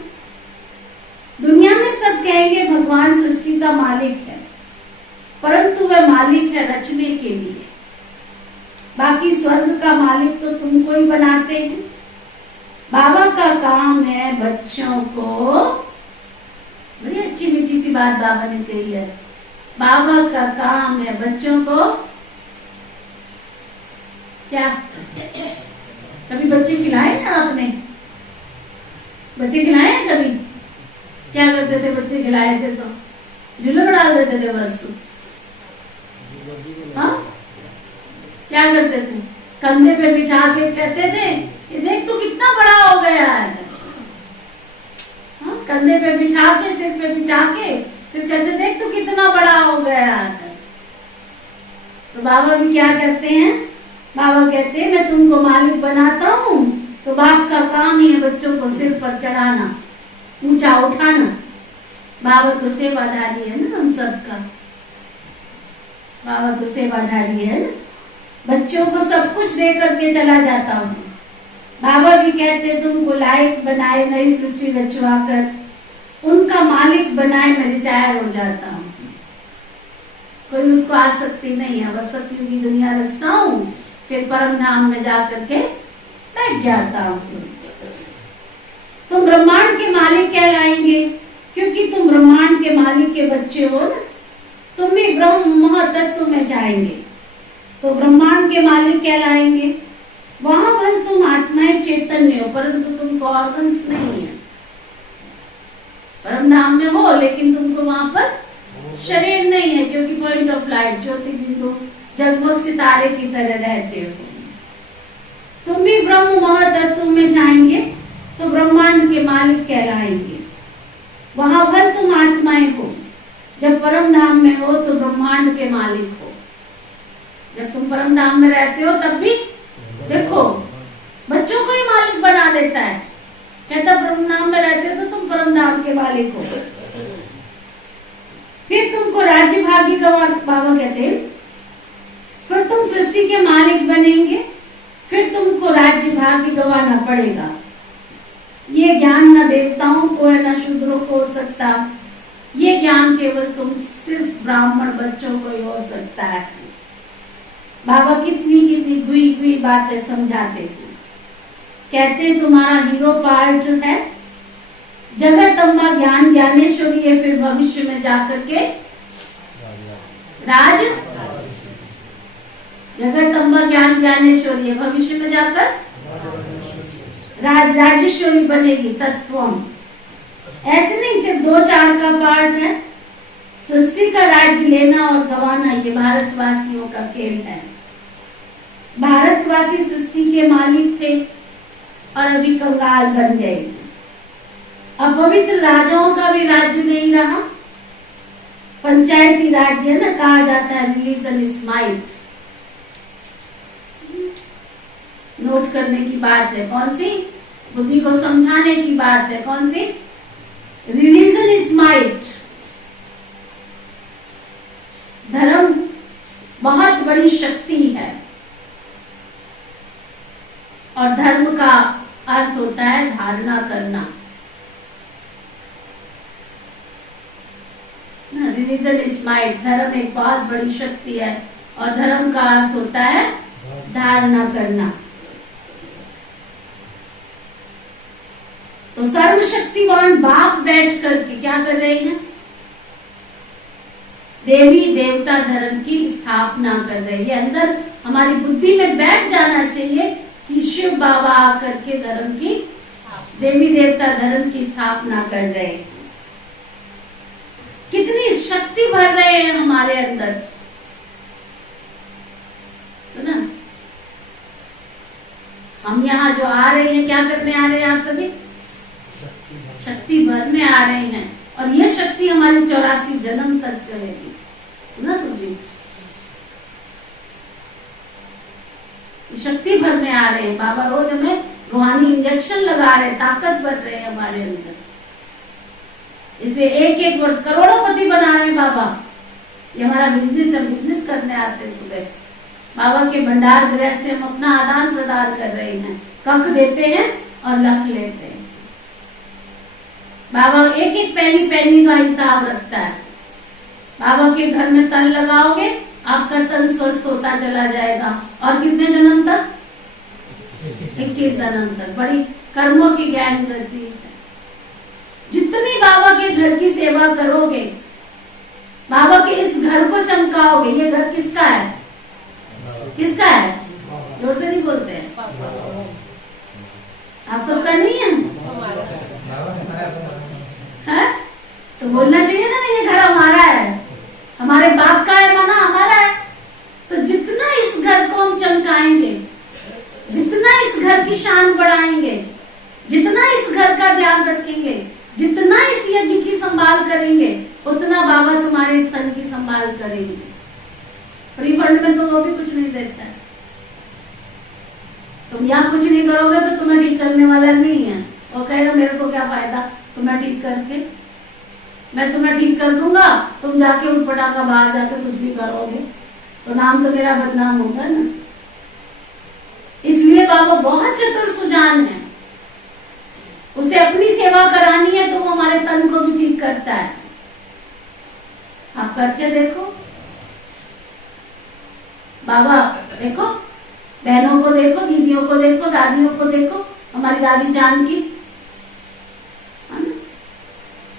दुनिया में सब कहेंगे भगवान सृष्टि का मालिक है, परंतु वह मालिक है रचने के लिए। बाकी स्वर्ग का मालिक तो तुमको ही बनाते हैं। बाबा का काम है बच्चों को, बड़ी अच्छी मीठी सी बात बाबा ने कही है, बाबा का काम है बच्चों को क्या? कभी बच्चे खिलाए ना आपने? बच्चे खिलाए हैं कभी? क्या करते थे बच्चे खिलाए थे तो? झूले में डाल देते थे बस। हाँ क्या करते थे? कंधे पे बिठा के कहते थे ये देख तू कितना बड़ा हो गया है। हाँ? कंधे पे बिठा के, सिर पे बिठा के फिर कहते देख तू कितना बड़ा हो गया है। तो बाबा भी क्या करते हैं? बाबा कहते हैं मैं तुमको मालिक बनाता हूँ, तो बाप का काम ही है बच्चों को सिर पर चढ़ाना, ऊंचा उठाना। बाबा तो सेवाधारी है ना हम सबका, बाबा तो सेवाधारी है ना, बच्चों को सब कुछ दे करके चला जाता हूँ। बाबा भी कहते तुमको लायक बनाए, नई सृष्टि रचवा कर उनका मालिक बनाए, मैं रिटायर हो जाता हूँ। कोई उसको आसक्ति नहीं है, बस सतयुगी दुनिया रचता हूँ, फिर परम धाम में जा करके बैठ जाता हूँ। तुम ब्रह्मांड के मालिक कहलाएंगे क्योंकि तुम ब्रह्मांड के मालिक के बच्चे हो ना। तुम भी ब्रह्म महतत्व में जाएंगे तो ब्रह्मांड के मालिक कहलाएंगे। वहां पर तुम आत्माएं चैतन्य हो, परंतु तुमको ऑर्गन्स नहीं है। परम धाम में हो लेकिन तुमको वहां पर शरीर नहीं है, क्योंकि पॉइंट ऑफ लाइट ज्योति बिंदु जगमग सितारे की तरह रहते हो। तुम भी ब्रह्म महतत्व में जाएंगे तो ब्रह्मांड के मालिक कहलाएंगे। वहां पर तुम आत्माएं हो। जब परम धाम में हो तो ब्रह्मांड के मालिक हो। जब तुम परम धाम में रहते हो तब भी देखो बच्चों को ही मालिक बना देता है, कहता परम धाम में रहते हो तो तुम परम धाम के मालिक हो। फिर तुमको राज्य भागी बाबा कहते हैं, फिर तुम सृष्टि के मालिक बनेंगे, फिर तुमको राज्य भाग्य गंवाना पड़ेगा। ये ज्ञान न देवताओं को है न शूद्रों को हो सकता, ये ज्ञान केवल तुम सिर्फ ब्राह्मण बच्चों को ही हो सकता है। बाबा कितनी कितनी गुई गुई बातें समझाते थे। कहते तुम्हारा हीरो पार्ट है जगत अम्बा ज्ञान ज्ञानेश्वरी है, फिर भविष्य में जाकर के राज जगत अम्बा ज्ञान ज्ञानेश्वरी है, भविष्य में जाकर राज राजेश्वरी बनेगी तत्वम। ऐसे नहीं सिर्फ 2-4 का पार्ट है। सृष्टि का राज्य लेना और गंवाना ये भारतवासियों का खेल है। भारतवासी सृष्टि के मालिक थे और अभी कंगाल बन गए। अब पवित्र राजाओं का भी राज्य नहीं रहा, पंचायती राज्य है ना, कहा जाता है रिलीजन इज माइट। नोट करने की बात है, कौन सी? बुद्धि को समझाने की बात है, कौन सी? Religion is might. धर्म बहुत बड़ी शक्ति है और धर्म का अर्थ होता है धारणा करना। रिलीजन इज माइट, धर्म एक बहुत बड़ी शक्ति है और धर्म का अर्थ होता है धारणा करना। तो सर्वशक्तिवान बाप बैठ करके क्या कर रहे हैं? देवी देवता धर्म की स्थापना कर रहे हैं। ये अंदर हमारी बुद्धि में बैठ जाना चाहिए कि शिव बाबा आकर के धर्म की, देवी देवता धर्म की स्थापना कर रहे हैं। कितनी शक्ति भर रहे हैं हमारे अंदर, सुना? हम यहाँ जो आ रहे हैं, क्या करने आ रहे हैं? आप सभी शक्ति भरने आ रहे हैं और यह शक्ति हमारी 84 जन्म तक चलेगी ना। समझिए, शक्ति भरने आ रहे हैं। बाबा रोज हमें रूहानी इंजेक्शन लगा रहे हैं, ताकत भर रहे हैं हमारे अंदर। इसलिए एक एक वर्ष करोड़पति बना रहे हैं बाबा। ये हमारा बिजनेस है, बिजनेस करने आते हैं सुबह। बाबा के भंडार गृह से हम अपना आदान प्रदान कर रहे हैं, कख देते हैं और लख लेते हैं। बाबा एक एक पैनी पैनी का हिसाब रखता है। बाबा के घर में तन लगाओगे, आपका तन स्वस्थ होता चला जाएगा। और कितने जन्म तक? 21 जन्म तक। बड़ी कर्मों की ज्ञान करती है। जितनी बाबा के घर की सेवा करोगे, बाबा के इस घर को चमकाओगे। ये घर किसका है? किसका है? जोर से नहीं बोलते हैं। आप सबका नहीं है? है? तो बोलना चाहिए ना, ये घर हमारा है, हमारे बाप का है, माना हमारा है। तो जितना इस घर को हम चमकाएंगे, जितना इस घर की शान बढ़ाएंगे, जितना इस घर का ध्यान रखेंगे, जितना इस यज्ञ की संभाल करेंगे, उतना बाबा तुम्हारे स्तन की संभाल करेंगे। फ्री फंड में तो वो भी कुछ नहीं देता है। तुम यहाँ कुछ नहीं करोगे तो तुम्हें ठीक करने वाला नहीं है। वो कहेगा मेरे को क्या फायदा तुम्हें ठीक करके, मैं तुम्हें ठीक कर दूंगा, तुम जाके उठ पटाखा बाहर जाके कुछ भी करोगे तो नाम तो मेरा बदनाम होगा ना। इसलिए बाबा बहुत चतुर सुजान है। उसे अपनी सेवा करानी है तो वो हमारे तन को भी ठीक करता है। आप करके देखो। बाबा देखो, बहनों को देखो, दीदियों को देखो, दादियों को देखो, हमारी दादी जान की,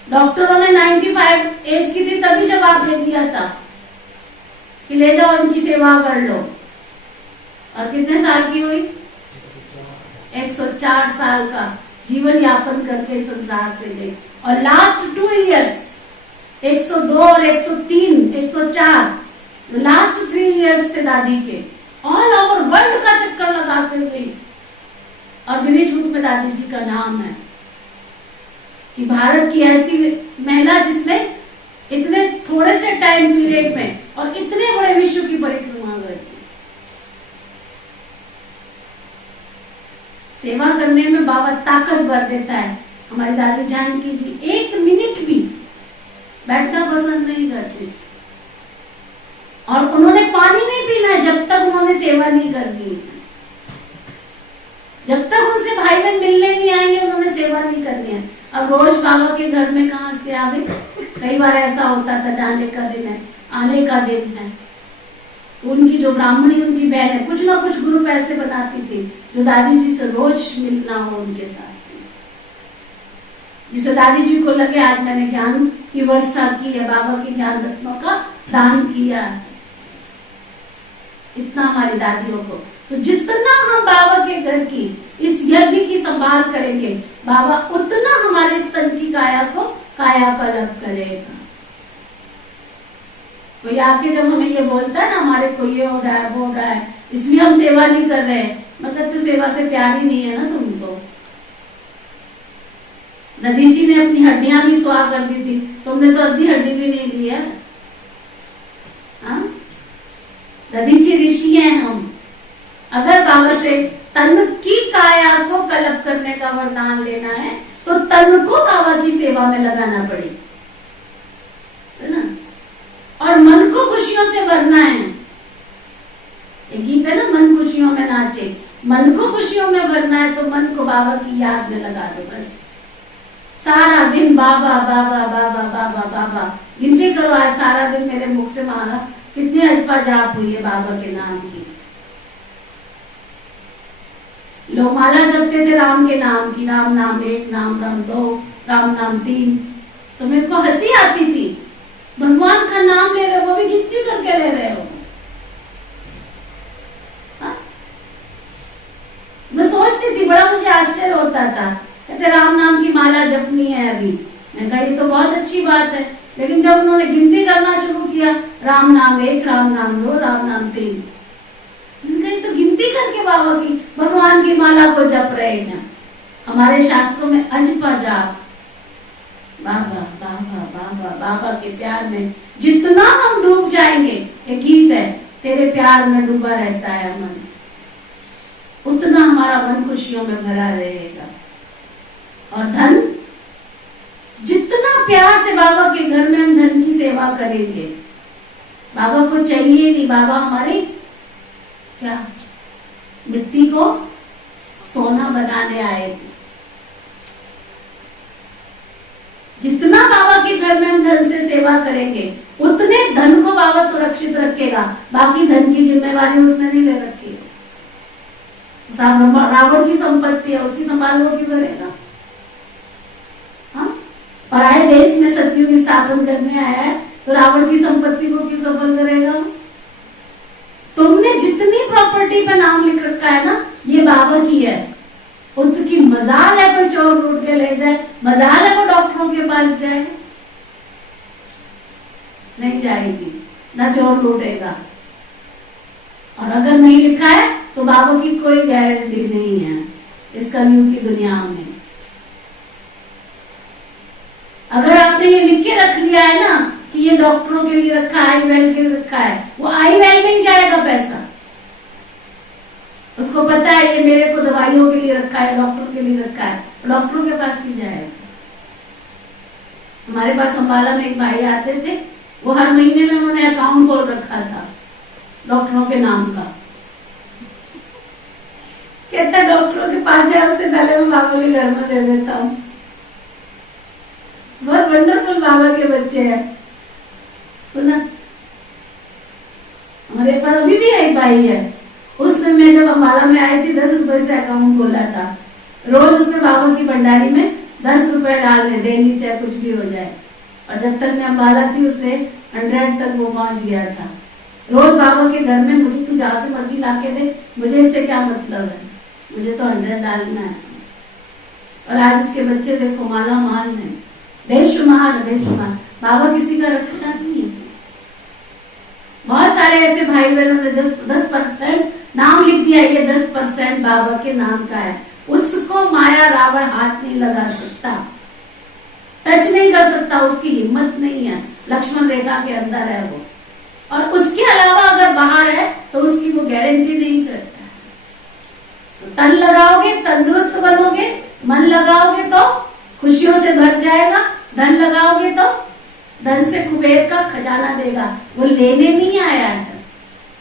डॉक्टरों ने 95 एज की थी तभी जवाब दे दिया था कि ले जाओ इनकी सेवा कर लो। और कितने साल की हुई? 104 साल का जीवन यापन करके संसार से गई। और लास्ट 2 इयर्स 102 और 103, 104 जो लास्ट 3 इयर्स थे दादी के, ऑल ओवर वर्ल्ड का चक्कर लगा कर गई। और गिनीज बुक में दादी जी का नाम है कि भारत की ऐसी महिला जिसने इतने थोड़े से टाइम पीरियड में और इतने बड़े विश्व की परिक्रमा कर दी। सेवा करने में बाबा ताकत भर देता है। हमारी दादी जानकी जी 1 मिनट भी बैठना पसंद नहीं करती और उन्होंने पानी नहीं पीना है जब तक उन्होंने सेवा नहीं करनी है। जब तक उनसे भाई बहन मिलने नहीं आएंगे उन्होंने सेवा नहीं करनी है। अब रोज बाबा के घर में कहाँ से आवे? कई बार ऐसा होता था जाने का दिन है, आने का दिन है, उनकी जो ब्राह्मणी उनकी बहन है कुछ ना कुछ ग्रुप ऐसे बनाती थी जो दादी जी से रोज मिलना हो उनके साथ। जिसे दादी जी को लगे आज मैंने ज्ञान की वर्षा की है, बाबा के ज्ञान रत्नों का दान किया है। इतना हमारी दादियों को। तो जितना हम बाबा के घर की इस यज्ञ की संभाल करेंगे, बाबा उतना हमारे स्तन की काया को कायाकल्प करेगा। कोई आके जब हमें ये बोलता है ना हमारे को ये हो रहा है वो हो रहा है इसलिए हम सेवा नहीं कर रहे, मतलब तो सेवा से प्यार ही नहीं है ना तुमको। दादी जी ने अपनी हड्डियां भी सुहा कर दी थी, तुमने तो अद्धी हड्डी भी नहीं ली है। दधीचि ऋषि हैं हम। अगर बाबा से तन की काया को कलप करने का वरदान लेना है तो तन को बाबा की सेवा में लगाना पड़ेगा, है ना। और मन को खुशियों से भरना है। एक गीत है ना, मन खुशियों में नाचे। मन को खुशियों में भरना है तो मन को बाबा की याद में लगा दो बस। सारा दिन बाबा बाबा बाबा बाबा बाबा गिनती करो। आज सारा दिन मेरे मुख से माला कितनी अजपा जाप हुई है बाबा के नाम की। लोग माला जपते थे राम के नाम की, राम नाम 1, राम नाम 2, राम नाम 3। तो मेरे को हंसी आती थी, भगवान का नाम ले रहे हो, वो भी गिनती करके ले रहे हो। हाँ? मैं सोचती थी, बड़ा मुझे आश्चर्य होता था। कहते राम नाम की माला जपनी है अभी। मैं कहा ये तो बहुत अच्छी बात है, लेकिन जब उन्होंने गिनती करना शुरू किया, राम नाम 1, राम नाम 2, राम नाम 3, मैंने तो गिनती करके बाबा की भगवान की माला को जप रहे हैं। हमारे शास्त्रों में अजपा जाप, बाबा बाबा बाबा बाबा के प्यार में जितना हम डूब जाएंगे, एक गीत है, तेरे प्यार में डूबा रहता है मन, उतना हमारा मन खुशियों में भरा रहेगा। और धन, जितना प्यार से बाबा के घर में हम धन की सेवा करेंगे, बाबा को चाहिए नहीं, बाबा हमारे क्या मिट्टी को सोना बनाने आए थे। जितना बाबा के घर में हम धन से सेवा करेंगे, उतने धन को बाबा सुरक्षित रखेगा। बाकी धन की जिम्मेवारी उसने नहीं ले रखी है। रावण की संपत्ति है, उसकी संभाल वो क्यों करेगा? हाँ, पराये देश में सतयुग स्थापन करने आया है तो रावण की संपत्ति को क्यों सफल करेगा? तुमने जितनी प्रॉपर्टी पे नाम लिख रखा है ना, ये बाबा की है। उनकी मजाल है कोई चोर लूट के ले जाए, मजाल है वो डॉक्टरों के पास जाए, नहीं जाएगी, ना चोर लूटेगा। और अगर नहीं लिखा है तो बाबा की कोई गारंटी नहीं है इस कलयुग की दुनिया में। अगर आपने ये लिख के रख लिया है ना कि ये डॉक्टरों के लिए रखा है, आईवेल के लिए रखा है, वो आईवेल में ही जाएगा पैसा। उसको पता है ये मेरे को दवाइयों के लिए रखा है, डॉक्टर के लिए रखा है, डॉक्टरों के पास ही जाएगा। हमारे पास अंबाला में एक भाई आते थे, वो हर महीने में उन्होंने अकाउंट खोल रखा था डॉक्टरों के नाम का। कहता डॉक्टरों के पास जाए उससे पहले मैं बाबा के घर में दे देता हूँ। बहुत वंडरफुल बाबा के बच्चे हैं। सुना, हमारे पास अभी भी एक भाई है, उसने मैं जब अम्बाला में आई थी 10 रुपए से अकाउंट खोला था। रोज उसने बाबा की भंडारी में 10 रुपए डालने, डेली चाहे कुछ भी हो जाए। और जब तक मैं अम्बाला थी उसने 100 तक वो पहुंच गया था। रोज बाबा के घर में, मुझे तू जहां से मर्जी लाके दे, मुझे इससे क्या मतलब है, मुझे तो 100 डालना है। और आज उसके बच्चे देखो माला माल में, बेशुमार बेशुमार। बाबा किसी का रखता नहीं है। बहुत सारे ऐसे भाई बहनों ने 10% नाम लिख दिया, ये 10% बाबा के नाम का है। उसको माया रावण हाथ नहीं लगा सकता, टच नहीं कर सकता, उसकी हिम्मत नहीं है। लक्ष्मण रेखा के अंदर है वो, और उसके अलावा अगर बाहर है तो उसकी वो गारंटी नहीं करता। तो तन लगाओगे तंदुरुस्त बनोगे, मन लगाओगे तो खुशियों से भर जाएगा, धन लगाओगे तो धन से कुबेर का खजाना देगा। वो लेने नहीं आया है।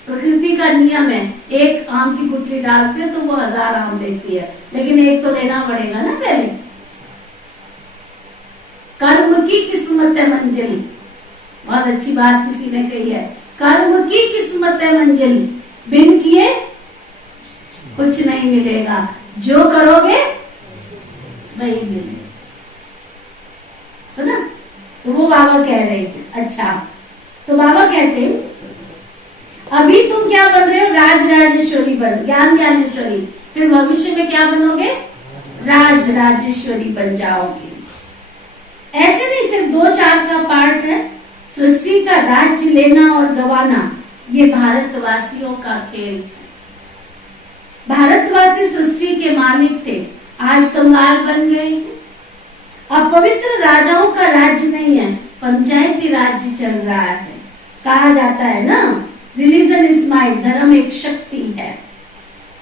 प्रकृति का नियम है, एक आम की गुठली डालते हैं तो वो 1000 आम देती है, लेकिन एक तो देना पड़ेगा ना पहले। कर्म की किस्मत है मंजिल, बहुत अच्छी बात किसी ने कही है। कर्म की किस्मत है मंजिल, बिन किए कुछ नहीं मिलेगा, जो करोगे वही मिलेगा। सुना? तो वो बाबा कह रहे थे। अच्छा, तो बाबा कहते अभी तुम क्या बन रहे हो? राज राजेश्वरी बन, ज्ञान ज्ञानेश्वरी। फिर भविष्य में क्या बनोगे? राज राजेश्वरी बन जाओगे। ऐसे नहीं सिर्फ 2-4 का पार्ट है। सृष्टि का राज्य लेना और गवाना ये भारतवासियों का खेल है। भारतवासी सृष्टि के मालिक थे, आज कंगाल बन गए। अपवित्र राजाओं का राज्य नहीं है, पंचायती राज्य चल रहा है। कहा जाता है ना रिलीजन इज माइट, धर्म एक शक्ति है।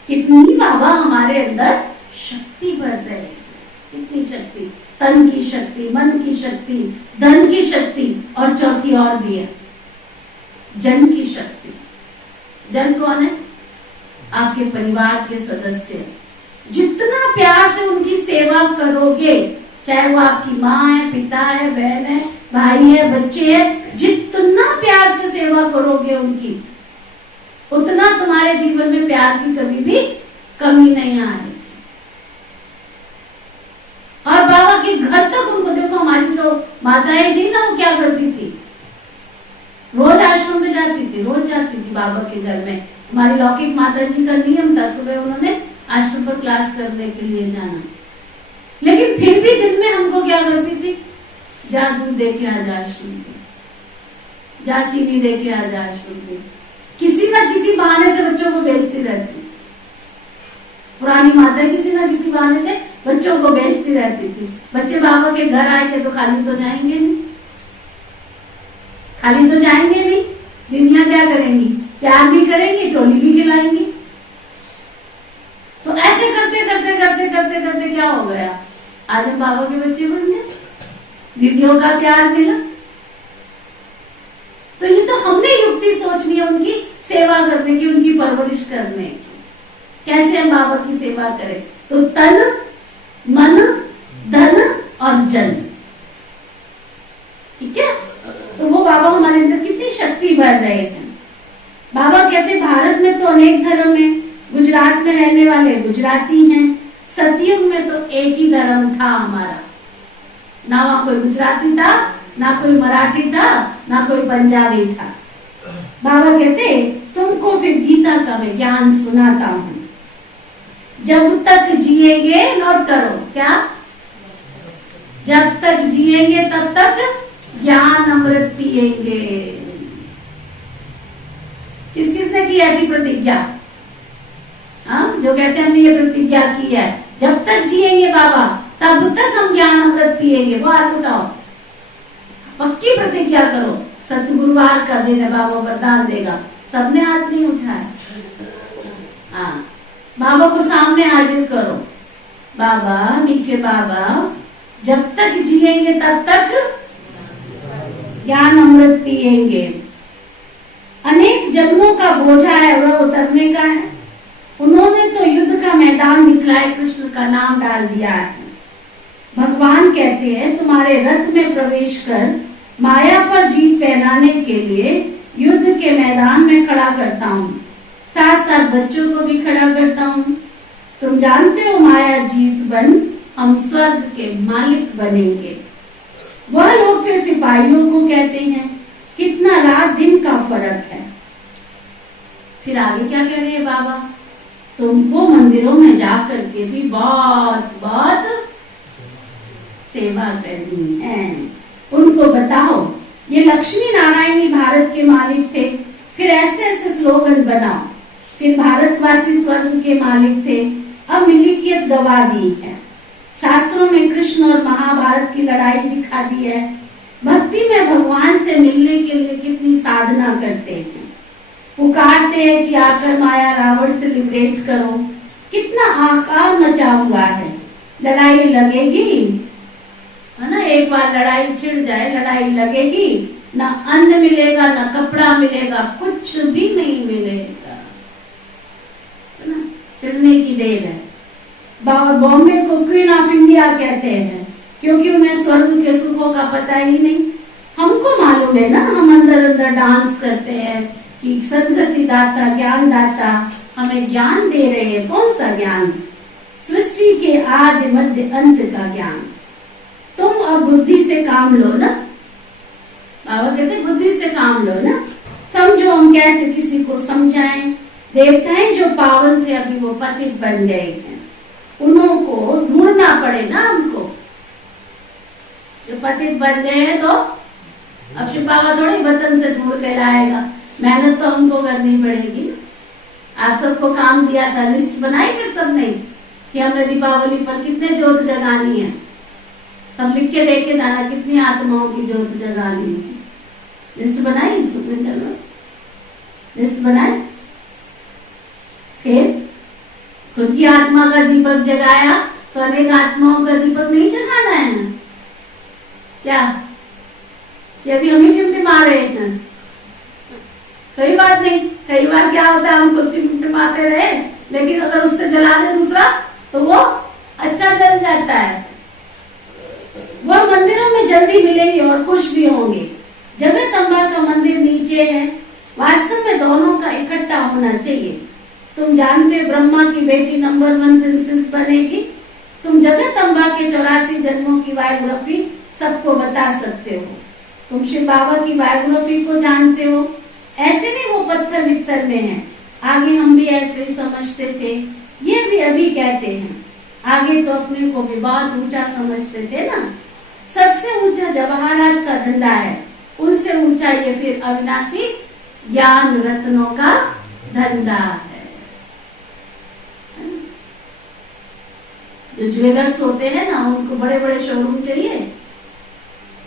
कितनी बाबा हमारे अंदर शक्ति बढ़ रही है, कितनी शक्ति, तन की शक्ति, मन की शक्ति, धन की शक्ति, और चौथी और भी है, जन की शक्ति। जन कौन है? आपके परिवार के सदस्य। जितना प्यार से उनकी सेवा करोगे, चाहे वो आपकी माँ है, पिता है, बहन है, भाई है, बच्चे है, जितना प्यार से सेवा करोगे उनकी, उतना तुम्हारे जीवन में प्यार की कभी भी कमी नहीं आएगी। और बाबा के घर तक उनको देखो, हमारी जो माताएं थी ना, वो क्या करती थी, रोज आश्रम में जाती थी, रोज जाती थी बाबा के घर में। हमारी लौकिक माता जी का नियम था, सुबह उन्होंने आश्रम पर क्लास करने के लिए जाना, लेकिन फिर भी दिन में हमको क्या करती थी, जा दूध दे के आ जा आश्रम पे, जा चीनी दे के आ जा आश्रम पे। किसी ना किसी बहाने से बच्चों को भेजती रहती, पुरानी माता किसी ना किसी बहाने से बच्चों को भेजती रहती थी। बच्चे बाबा के घर आए थे तो खाली तो जाएंगे नहीं, खाली तो जाएंगे नहीं, दुनिया क्या करेंगी, प्यार भी करेंगी, टोली भी खिलाएंगी। तो ऐसे करते करते करते करते करते क्या हो गया, आज हम बाबा के बच्चे बन गए, दीदियों का प्यार मिला। तो ये तो हमने युक्ति सोचनी है उनकी सेवा करने की, उनकी परवरिश करने की, कैसे हम बाबा की सेवा करें। तो तन, मन, धन और जन, ठीक है। तो वो बाबा हमारे अंदर कितनी शक्ति भर रहे हैं। बाबा कहते भारत में तो अनेक धर्म है, गुजरात में रहने वाले गुजराती हैं, सतयुग में तो एक ही धर्म था हमारा, ना वहां कोई गुजराती था, ना कोई मराठी था, ना कोई पंजाबी था। बाबा कहते तुमको फिर गीता का मैं ज्ञान सुनाता हूं, जब तक जिएंगे, नोट करो क्या, जब तक जिएंगे तब तक ज्ञान अमृत पिएंगे। किस किसने की ऐसी प्रतिज्ञा? हाँ, जो कहते हैं हमने ये प्रतिज्ञा की है, जब तक जिएंगे बाबा तब तक हम ज्ञान अमृत पिएंगे। वो हाथ उठाओ, पक्की प्रतिज्ञा करो। सतगुरुवार का दिन है, बाबा वरदान देगा। सबने हाथ नहीं उठाया। हाँ, बाबा को सामने हाजिर करो, बाबा, मीठे बाबा, जब तक जिएंगे तब तक ज्ञान अमृत पिएंगे। अनेक जन्मों का बोझा है वह उतरने का है। उन्होंने तो युद्ध का मैदान दिखलाए, कृष्ण का नाम डाल दिया है। भगवान कहते हैं तुम्हारे रथ में प्रवेश कर माया पर जीत पहनाने के लिए युद्ध के मैदान में खड़ा करता हूँ, साथ साथ बच्चों को भी खड़ा करता हूँ। तुम जानते हो माया जीत बन हम स्वर्ग के मालिक बनेंगे। वह लोग फिर सिपाहियों को कहते हैं कितना रात दिन का फर्क है। फिर आगे क्या कह रहे हैं बाबा, तुमको मंदिरों में जाकर के भी बहुत बहुत सेवा करनी है। उनको बताओ ये लक्ष्मी नारायण ही भारत के मालिक थे, फिर ऐसे ऐसे स्लोगन बनाओ। फिर भारतवासी स्वर्ग के मालिक थे, अब मिलिकियत गवा दी है। शास्त्रों में कृष्ण और महाभारत की लड़ाई दिखा दी है। भक्ति में भगवान से मिलने के लिए कितनी साधना करते हैं, पुकारते हैं कि आकर माया रावण से लिबरेट करो। कितना आकार मचा हुआ है, लड़ाई लगेगी है ना। एक बार लड़ाई छिड़ जाए, लड़ाई लगेगी, ना अन्न मिलेगा, ना कपड़ा मिलेगा, कुछ भी नहीं मिलेगा, है ना। छिड़ने की देर है। बॉम्बे को क्वीन ऑफ इंडिया कहते हैं क्योंकि उन्हें स्वर्ग के सुखों का पता ही नहीं। हमको मालूम है ना, हम अंदर अंदर डांस करते हैं कि सद्गति दाता, ज्ञान दाता हमें ज्ञान दे रहे हैं। कौन सा ज्ञान? सृष्टि के आदि मध्य अंत का ज्ञान। तुम अब बुद्धि से काम लो ना, बाबा कहते बुद्धि से काम लो ना। समझो हम कैसे किसी को समझाएं। देवताएं जो पावन थे अभी वो पतित बन गए हैं, उनको ढूंढना पड़े ना हमको। जो पतित बन गए हैं तो अब शिव बाबा थोड़ी वतन से ढूंढ के लाएगा, मेहनत तो हमको करनी पड़ेगी। आप सबको काम दिया था, लिस्ट बनाई फिर सबने कि हमने दीपावली पर कितने ज्योत जगानी है। सब लिख के देखे जाना कितनी आत्माओं की ज्योत जगानी है। लिस्ट बनाई सुखविंदर में, लिस्ट बनाए। फिर खुद की आत्मा का दीपक जगाया तो अनेक आत्माओं का दीपक नहीं जगाना है क्या? ये भी हम ही टिमटिमा रहे हैं। कई बात नहीं, कई बार क्या होता है हम खुद टिमटिमाते रहे, लेकिन अगर उससे जला दे दूसरा तो वो अच्छा जल जाता है। वह मंदिरों में जल्दी मिलेंगे और खुश भी होंगे। जगदम्बा का मंदिर नीचे है। वास्तव में दोनों का इकट्ठा होना चाहिए। तुम जानते हो ब्रह्मा की बेटी नंबर 1 प्रिंसेस बनेगी। तुम जगदम्बा के 84 जन्मों की बायोग्राफी सबको बता सकते हो। तुम शिव बाबा की बायोग्राफी को जानते हो। ऐसे नहीं वो पत्थर वित्तर में है। आगे हम भी ऐसे समझते थे, ये भी अभी कहते हैं। आगे तो अपने को भी बहुत ऊंचा समझते थे ना। सबसे ऊंचा जवाहरात का धंधा है, उनसे ऊंचा ये फिर अविनाशी ज्ञान रत्नों का धंधा है। जो ज्वेलर्स होते हैं ना, उनको बड़े बड़े शोरूम चाहिए।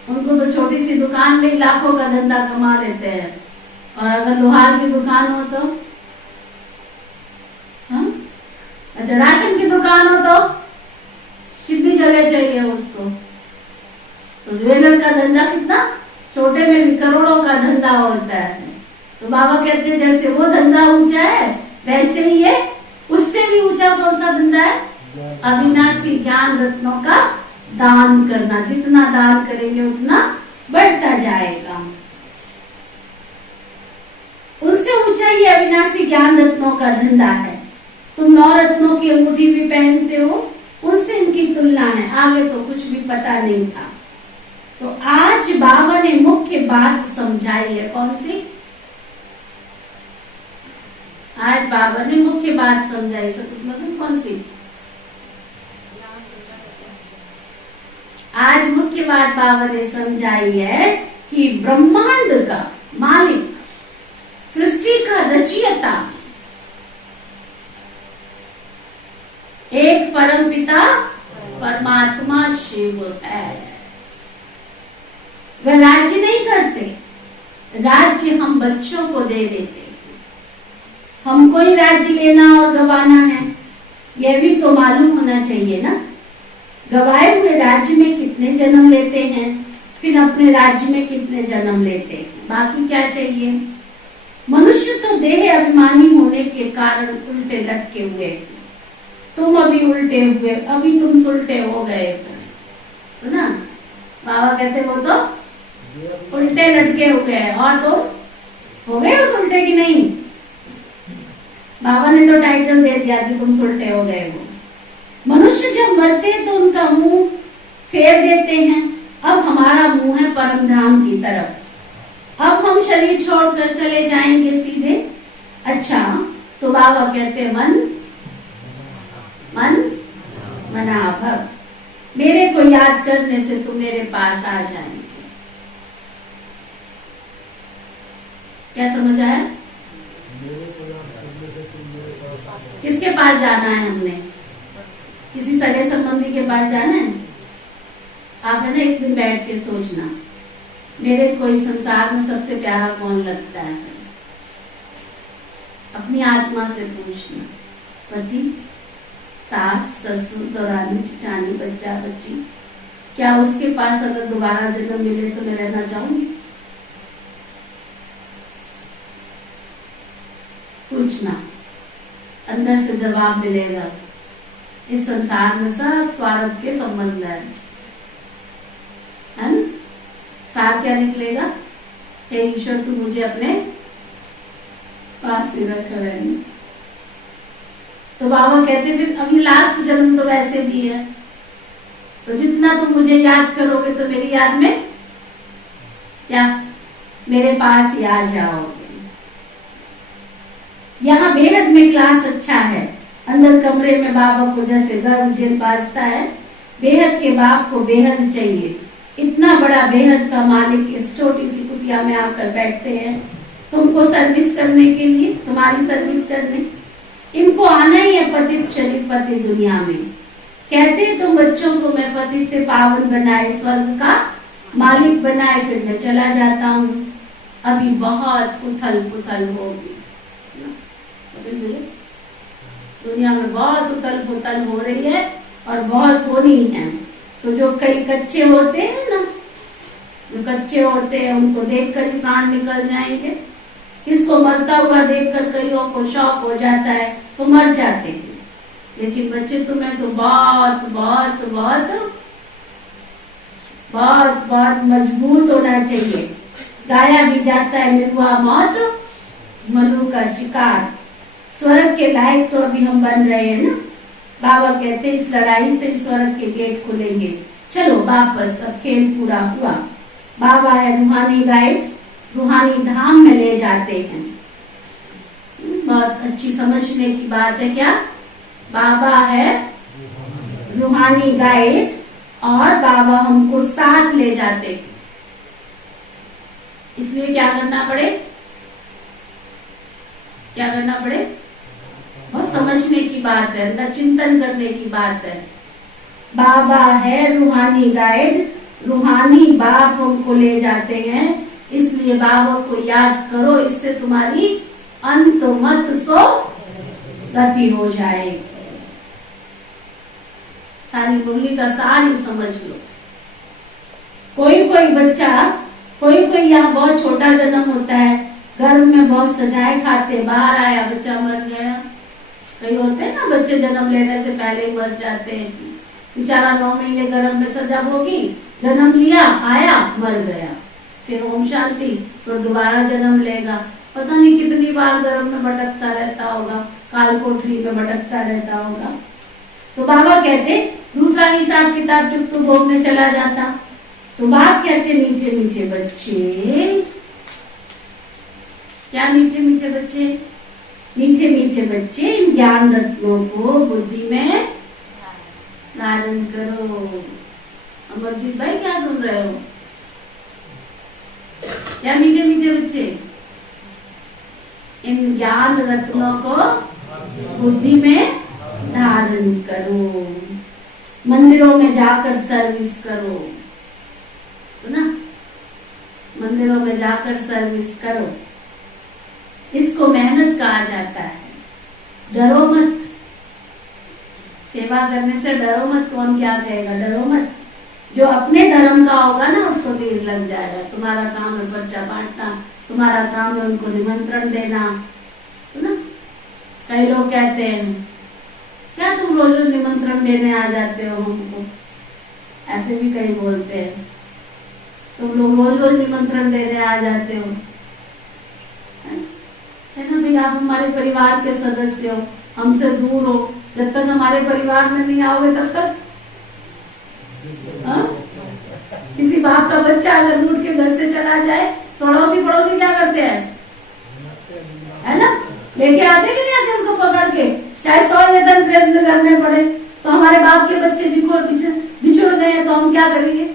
उनको तो छोटी सी दुकान में लाखों का धंधा कमा लेते हैं। और अगर लोहार की दुकान हो तो, हाँ? अच्छा, राशन की दुकान हो तो कितनी जगह चाहिए उसको। तो ज्वेलर का धंधा कितना छोटे में भी करोड़ों का धंधा होता है। तो बाबा कहते हैं जैसे वो धंधा ऊंचा है, वैसे ही ये उससे भी ऊंचा कौन सा धंधा है? अविनाशी ज्ञान रत्नों का दान करना। जितना दान करेंगे उतना बढ़ता जाएगा। उनसे ऊंचा ये अविनाशी ज्ञान रत्नों का धंधा है। तुम 9 रत्नों की अंगूठी भी पहनते हो, उनसे इनकी तुलना है। आगे तो कुछ भी पता नहीं था। तो आज बाबा ने मुख्य बात समझाई है। कौन सी? आज बाबा ने मुख्य बात समझाई। सब मतलब कौन सी? आज मुख्य बात बाबा ने समझाई है कि ब्रह्मांड का मालिक, सृष्टि का रचयिता एक परमपिता परमात्मा शिव है। वह राज्य नहीं करते, राज्य हम बच्चों को दे देते। हमको ही राज्य लेना और गवाना है, यह भी तो मालूम होना चाहिए ना। गवाए हुए राज्य में कितने जन्म लेते हैं, फिर अपने राज्य में कितने जन्म लेते हैं, बाकी क्या चाहिए। मनुष्य तो देह अभिमानी होने के कारण उल्टे लटके हुए। तुम अभी उल्टे हुए, अभी तुम सुलटे हो गए। सुना बाबा कहते वो तो उल्टे लटके हुए हैं, और तो हो गए उस उल्टे की नहीं। बाबा ने तो टाइटल दे दिया कि तुम सुलटे हो गए हो। मनुष्य जब मरते हैं तो उनका मुंह फेर देते हैं। अब हमारा मुंह है परम धाम की तरफ। अब हम शरीर छोड़कर चले जाएंगे सीधे। अच्छा, तो बाबा कहते हैं मन मन मना भव। मेरे को याद करने से तुम मेरे पास आ जाएंगे। क्या समझ आया? किसके पास जाना है? हमने किसी सगे संबंधी के पास जाना है। आप है ना एक दिन बैठ के सोचना, मेरे को इस संसार में सबसे प्यारा कौन लगता है। अपनी आत्मा से पूछना, पति, सास, ससुर, दौरानी, चिटानी, बच्चा, बच्ची, क्या उसके पास अगर दोबारा जन्म मिले तो मैं रहना चाहूंगी? पूछना, अंदर से जवाब मिलेगा। इस संसार में सब स्वार्थ के संबंध है ना? सार क्या निकलेगा? हे ईश्वर, तू मुझे अपने पास ही रख रहे। तो बाबा कहते फिर अभी लास्ट जन्म तो वैसे भी है, तो जितना तुम मुझे याद करोगे तो मेरी याद में क्या मेरे पास ही आ जाओगे। यहाँ बेहद में क्लास अच्छा है। अंदर कमरे में बाबा को जैसे गर्व जेल बाजता है, बेहद के बाप को बेहद चाहिए। इतना बड़ा बेहद का मालिक इस छोटी सी कुटिया में आकर बैठते हैं तुमको सर्विस करने के लिए, तुम्हारी सर्विस करने। इनको आना ही है पतित शरीर पति दुनिया में। कहते तुम बच्चों को मैं पति से पावन बनाए, स्वर्ग का मालिक बनाए, फिर मैं चला जाता हूँ। अभी बहुत उथल पुथल होगी। अभी भी दुनिया में बहुत उथल पुथल हो रही है और बहुत होनी है। तो जो कई कच्चे होते हैं ना, जो कच्चे होते हैं उनको देखकर ही प्राण निकल जाएंगे। किसको मरता हुआ देखकर कईयों को शौक हो जाता है तो मर जाते हैं, लेकिन बच्चे तुम्हें तो बहुत बहुत बहुत बहुत बहुत मजबूत होना चाहिए। गाया भी जाता है निर्वाह मौत मनु का शिकार। स्वर्ग के लायक तो अभी हम बन रहे हैं ना। बाबा कहते हैं इस लड़ाई से स्वर्ग के गेट खुलेंगे। चलो वापस, अब खेल पूरा हुआ। बाबा है रूहानी गाइड, रूहानी धाम में ले जाते हैं। बहुत अच्छी समझने की बात है। क्या बाबा है रूहानी गाइड और बाबा हमको साथ ले जाते हैं। इसलिए क्या करना पड़े, क्या करना पड़े, बहुत समझने की बात है, अंदर चिंतन करने की बात है। बाबा है रूहानी गाइड, रूहानी बाप हमको ले जाते हैं, इसलिए बाबा को याद करो। इससे तुम्हारी अंत मत सो गति हो जाएगी। सारी मुरली का सार ही समझ लो। कोई कोई बच्चा, कोई कोई यहाँ बहुत छोटा जन्म होता है, गर्भ में बहुत सजाए खाते, बाहर आया बच्चा मर गया। कई होते हैं ना बच्चे जन्म लेने से पहले ही मर जाते हैं। बेचारा 9 महीने गर्भ में सजा होगी, जन्म लिया, आया, मर गया, फिर ओम शांति, फिर दोबारा जन्म लेगा। पता नहीं कितनी बार गर्भ में भटकता रहता होगा, काल कोठरी में भटकता रहता होगा। तो बाबा कहते दूसरा हिसाब किताब चुप तो भोगने चला जाता। तो बाप कहते मीठे मीठे बच्चे, क्या मीठे मीठे बच्चे, मीठे मीठे बच्चे, इन ज्ञान रत्नों को बुद्धि में धारण करो। अमरजीत भाई क्या सुन रहे हो? क्या मीठे मीठे बच्चे, इन ज्ञान रत्नों को बुद्धि में धारण करो। मंदिरों में जाकर सर्विस करो। सुना, मंदिरों में जाकर सर्विस करो। इसको मेहनत कहा जाता है। डरो मत, सेवा करने से डरो मत। कौन क्या कहेगा, डरो मत। जो अपने धर्म का होगा ना उसको तीर लग जाएगा। तुम्हारा काम है पर्चा बांटना, तुम्हारा काम है उनको निमंत्रण देना। सुना, कई लोग कहते हैं क्या तुम रोज रोज निमंत्रण देने आ जाते हो हमको, ऐसे भी कई बोलते हैं। तुम लोग रोज रोज निमंत्रण देने आ जाते हो, है ना भाई। आप हमारे परिवार के सदस्य हो, हमसे दूर हो। जब तक हमारे परिवार में नहीं आओगे तब तक किसी बाप का बच्चा अगर रूठ के घर से चला जाए, पड़ोसी क्या करते हैं, है ना, लेके आते कि नहीं आते उसको पकड़ के, चाहे 100 यत्न प्रयत्न करने पड़े। तो हमारे बाप के बच्चे बिछुड़ गए तो हम क्या करेंगे?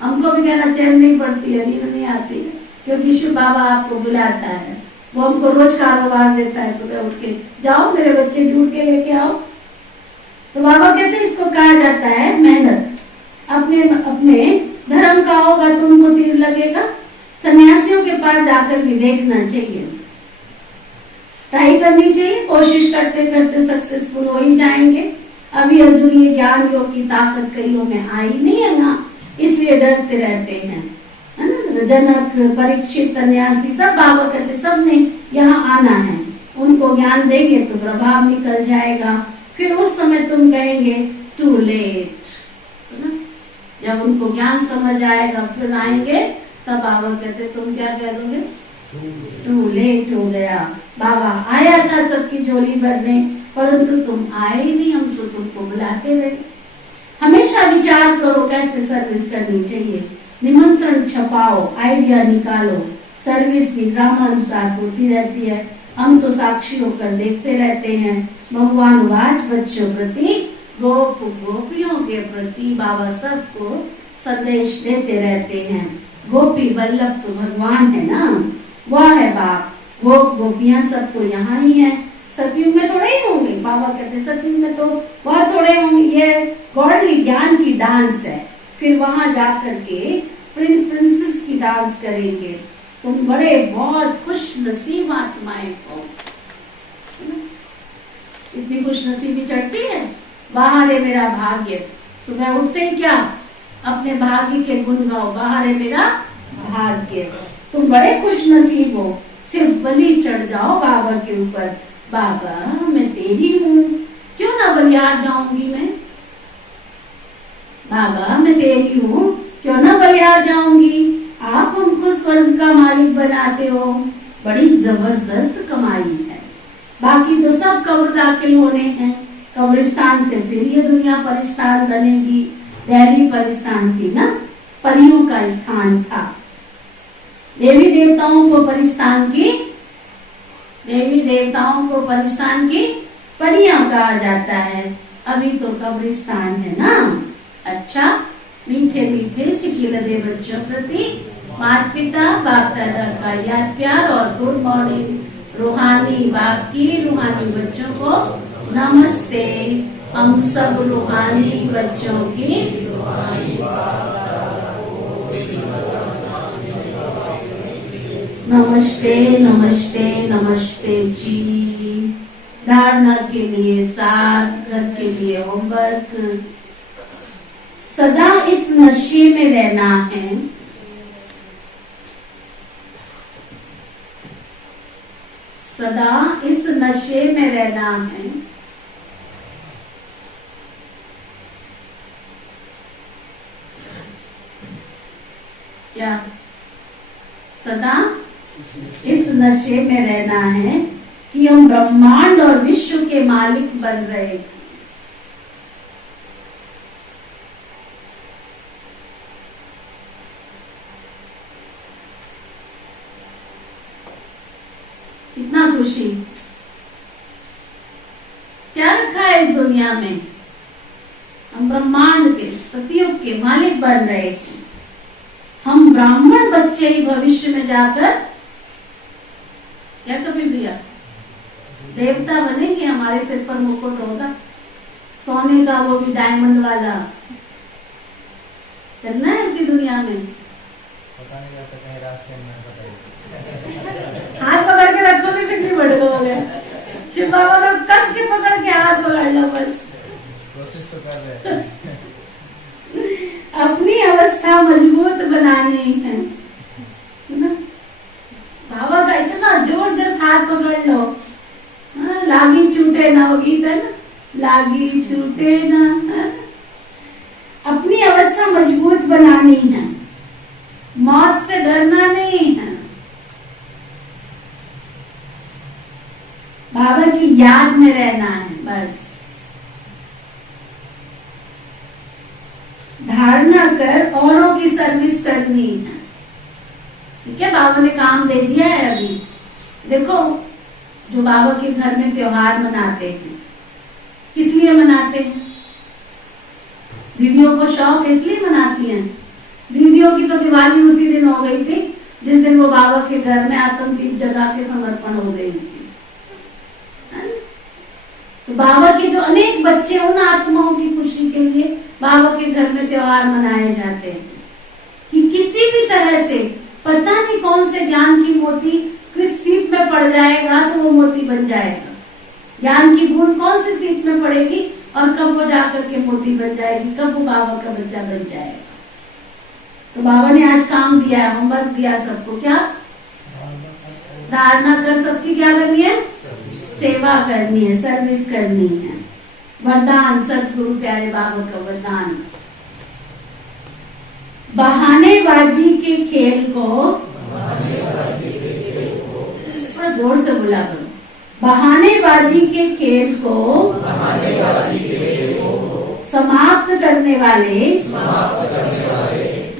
हमको भी कहना चैन नहीं पड़ती है, नींद नहीं आती है, क्योंकि शिव बाबा आपको बुलाता है। वो हमको रोज कारोबार देता है, सुबह उठ के जाओ मेरे बच्चे ढूंढ के लेके आओ। तो बाबा कहते हैं इसको कहा जाता है मेहनत। अपने अपने धर्म का होगा तो उनको तीर लगेगा। सन्यासियों के पास जाकर भी देखना चाहिए, ट्राई करनी चाहिए। कोशिश करते करते सक्सेसफुल हो ही जाएंगे। अभी अर्जुन ये ज्ञान योग की ताकत कईयों में आई नहीं है ना, इसलिए डरते रहते हैं, है ना। जनक, परीक्षित, सन्यासी सब बाबा कहते सब ने यहाँ आना है। उनको ज्ञान देंगे तो प्रभाव निकल जाएगा। फिर उस समय तुम कहेंगे टू लेट। जब उनको ज्ञान समझ आएगा फिर आएंगे, तब बाबा कहते तुम क्या कह दोगे, टू लेट हो गया। बाबा आया था सबकी झोली भरने, परंतु तुम आए ही नहीं, हम तो तुमको बुलाते रहे। हमेशा विचार करो कैसे सर्विस करनी चाहिए। निमंत्रण छपाओ, आइडिया निकालो। सर्विस भी ड्रामानुसार होती रहती है। हम तो साक्षी होकर देखते रहते हैं। भगवान वाच बच्चों प्रति, गोप गोपियों के प्रति बाबा सबको संदेश देते रहते हैं। गोपी वल्लभ तो भगवान है ना, वह है बाप। गोप गोपियां सब तो यहाँ ही है। सतयुग में थोड़े ही होंगे। बाबा कहते सतयुग में तो वह थोड़े होंगे। ये गॉडली ज्ञान की डांस है। फिर वहां जाकर के प्रिंस प्रिंसेस की डांस करेंगे। तुम बड़े बहुत खुश नसीब आत्माएं हो। इतनी खुशनसीबी चढ़ती है। बाहर है मेरा भाग्य, सुबह उठते ही क्या अपने भाग्य के गुण गाओ, बाहर है मेरा भाग्य। तुम बड़े खुशनसीब हो, सिर्फ बलि चढ़ जाओ बाबा के ऊपर। बाबा मैं तेरी हूँ, क्यों ना बलिहार जाऊंगी मैं। बाबा मैं तेरी हूँ, क्यों ना बलिहार जाऊंगी। आप हमको स्वर्ग का मालिक बनाते हो, बड़ी जबरदस्त कमाई है। बाकी तो सब कब्र दाखिल होने हैं, कब्रिस्तान से फिर ये दुनिया परिस्तान बनेगी। दिल्ली परिस्तान थी ना, परियों का स्थान था। देवी देवताओं को परिस्तान की, देवी देवताओं को परिस्तान की परियां कहा जाता है। अभी तो कब्रिस्तान है ना। अच्छा, मीठे मीठे सिकिलदे बच्चों प्रति माता पिता बाप दादा का याद प्यार और गुड मॉर्निंग। रूहानी बाप की रूहानी बच्चों को नमस्ते। हम सब रूहानी बच्चों की नमस्ते नमस्ते नमस्ते जी। धारणा के लिए साथ, घर के लिए होमवर्क। सदा इस नशे में रहना है, सदा इस नशे में रहना है। क्या सदा इस नशे में रहना है कि हम ब्रह्मांड और विश्व के मालिक बन रहे हैं। कितना खुशी। क्या रखा है इस दुनिया में, हम ब्रह्मांड के सतयुग के मालिक बन रहे हैं। हम ब्राह्मण बच्चे ही भविष्य में जाकर क्या कभी दिया देवता बनेंगे। हमारे सिर पर मुकुट होगा सोने का, वो भी डायमंड वाला। चलना है इसी दुनिया में। पता नहीं जाता कहीं रास्ते में हाथ पकड़ के रखो तो कितनी बड़े लोग हैं। शिव बाबा को कस के पकड़ के हाथ पकड़ लो बस। कोशिश तो कर रहे हैं। अपनी अवस्था मजबूत बनानी है ना। बाबा का इतना जोर से हाथ पकड़ लो, लागी छूटे ना, वो गीत है ना, लागी छूटे ना। अपनी अवस्था मजबूत बनानी है, मौत से डरना नहीं है। बाबा की याद में रहना है बस। धारणा कर औरों की सर्विस करनी है। ठीक है, बाबा ने काम दे दिया है। अभी देखो, जो बाबा के घर में त्योहार मनाते हैं, किस लिए मनाते हैं? दीदियों को शौक इसलिए मनाती हैं। दीदियों की तो दिवाली उसी दिन हो गई थी जिस दिन वो बाबा के घर में आत्मदीप जगा के समर्पण हो गई थी। तो बाबा के जो अनेक बच्चे, उन आत्माओं की खुशी के लिए बाबा के घर में त्योहार मनाए जाते हैं कि किसी भी तरह से पता नहीं कौन से ज्ञान की मोती किस सीप में पड़ जाएगा तो वो मोती बन जाएगा। ज्ञान की बूंद कौन सी सीप में पड़ेगी और कब वो जाकर के मोती बन जाएगी, कब वो बाबा का बच्चा बन जाएगा। तो बाबा ने आज काम दिया है, होमवर्क दिया सबको। क्या धारणा कर, सबकी क्या करनी है? सेवा करनी है, सर्विस करनी है। वरदान, सतगुरु प्यारे बाबा का वरदान। बहानेबाजी के खेल को थोड़ा जोर से बोला करो। बहानेबाजी के खेल को समाप्त करने वाले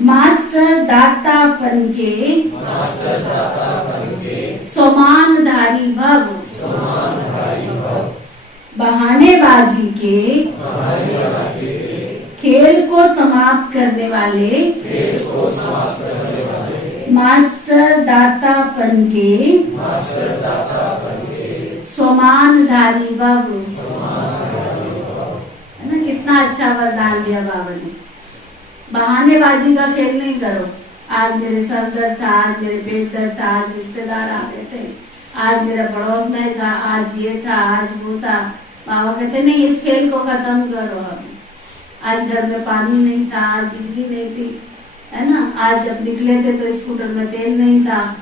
मास्टर दातापन के सौमानधारी भव। बहानेबाजी के खेल को समाप्त करने वाले मास्टर दातापन के स्वमानधारी भव। है ना, कितना अच्छा वरदान दिया बाबा ने। बहानेबाजी का खेल नहीं करो। आज मेरे सर दर्द था, आज मेरे पेट दर्द था, आज रिश्तेदार आ गए थे, आज मेरा पड़ोस में था, आज ये था, आज वो था। बाबा कहते नहीं, इस खेल को खत्म करो अभी। आज घर में पानी नहीं था, आज बिजली नहीं थी, है ना, आज जब निकले थे तो स्कूटर में तेल नहीं था।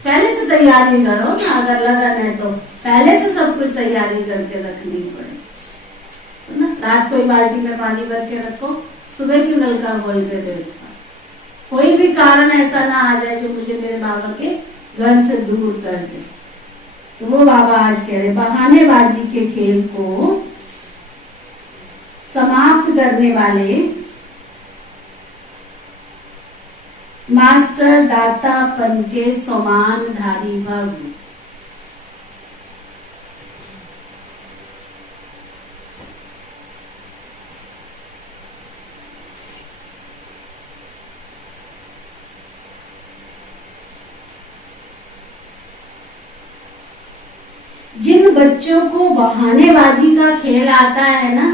पहले से तैयारी करो ना, अगर लगन है तो पहले से सब कुछ तैयारी करके रखनी पड़े, है ना। रात को ही बाल्टी में पानी भर के रखो, सुबह क्यों नलका खोल के देखो। कोई भी कारण ऐसा ना आ जाए जो मुझे मेरे बाबा के घर से दूर कर दे। तो वो बाबा आज कह रहे बहानेबाजी के खेल को समाप्त करने वाले मास्टर दातापन के समानधारी भव। जिन बच्चों को बहानेबाजी का खेल आता है ना,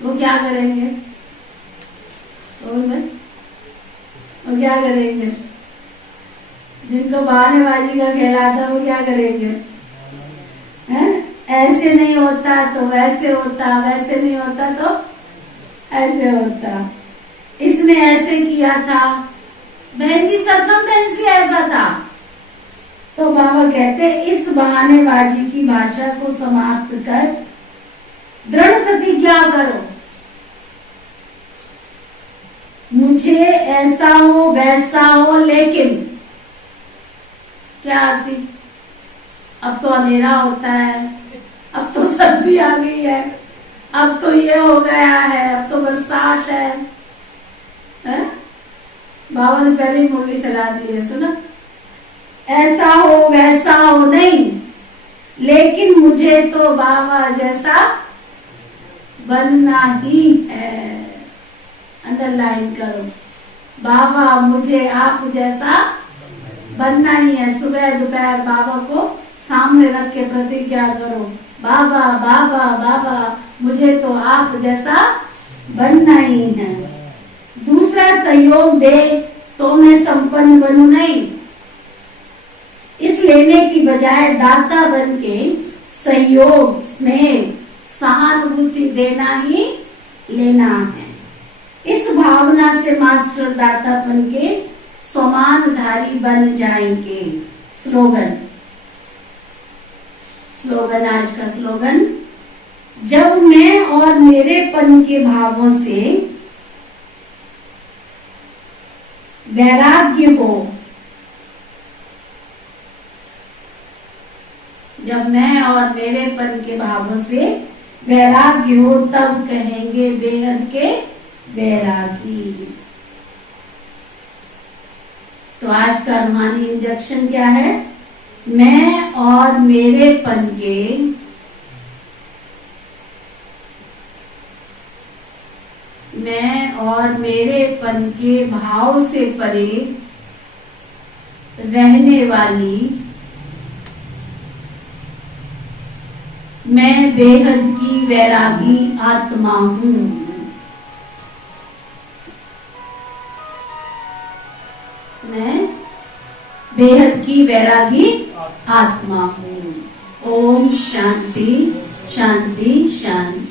वो क्या करेंगे? वो क्या करेंगे? जिनको बहानेबाजी का खेल आता है वो क्या करेंगे? हैं? ऐसे नहीं होता तो वैसे होता, वैसे नहीं होता तो ऐसे होता, इसने ऐसे किया था, बहन जी सर्कमस्टेंस ऐसा था। तो बाबा कहते इस बहानेबाजी की भाषा को समाप्त कर दृढ़ प्रतिज्ञा करो, मुझे ऐसा हो वैसा हो, लेकिन क्या आती, अब तो अंधेरा होता है, अब तो सर्दी आ गई है, अब तो ये हो गया है, अब तो बरसात है? बाबा ने पहले ही मुरली चला दी है, सुना। ऐसा हो वैसा हो नहीं, लेकिन मुझे तो बाबा जैसा बनना ही है। अंडरलाइन करो, बाबा मुझे आप जैसा बनना ही है। सुबह दोपहर बाबा को सामने रख के प्रतिज्ञा करो, बाबा बाबा बाबा मुझे तो आप जैसा बनना ही है। दूसरा सहयोग दे तो मैं संपन्न बनूं नहीं, इस लेने की बजाय दाता बन के सहयोग स्नेह सहानुभूति देना ही लेना है। इस भावना से मास्टर दातापन के समानधारी बन जाएंगे। स्लोगन आज का स्लोगन, जब मैं और मेरेपन के भावों से वैराग्य हो, जब मैं और मेरेपन के भावों से वैराग्य हो, तब कहेंगे बेहद के वैरागी। तो आज का रूहानी इंजेक्शन क्या है? मैं और मेरेपन के भाव से परे रहने वाली मैं बेहद की वैरागी आत्मा हूँ। मैं बेहद की वैरागी आत्मा हूँ। ओम शांति शांति शांति।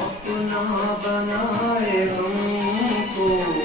अपना बनाए हमको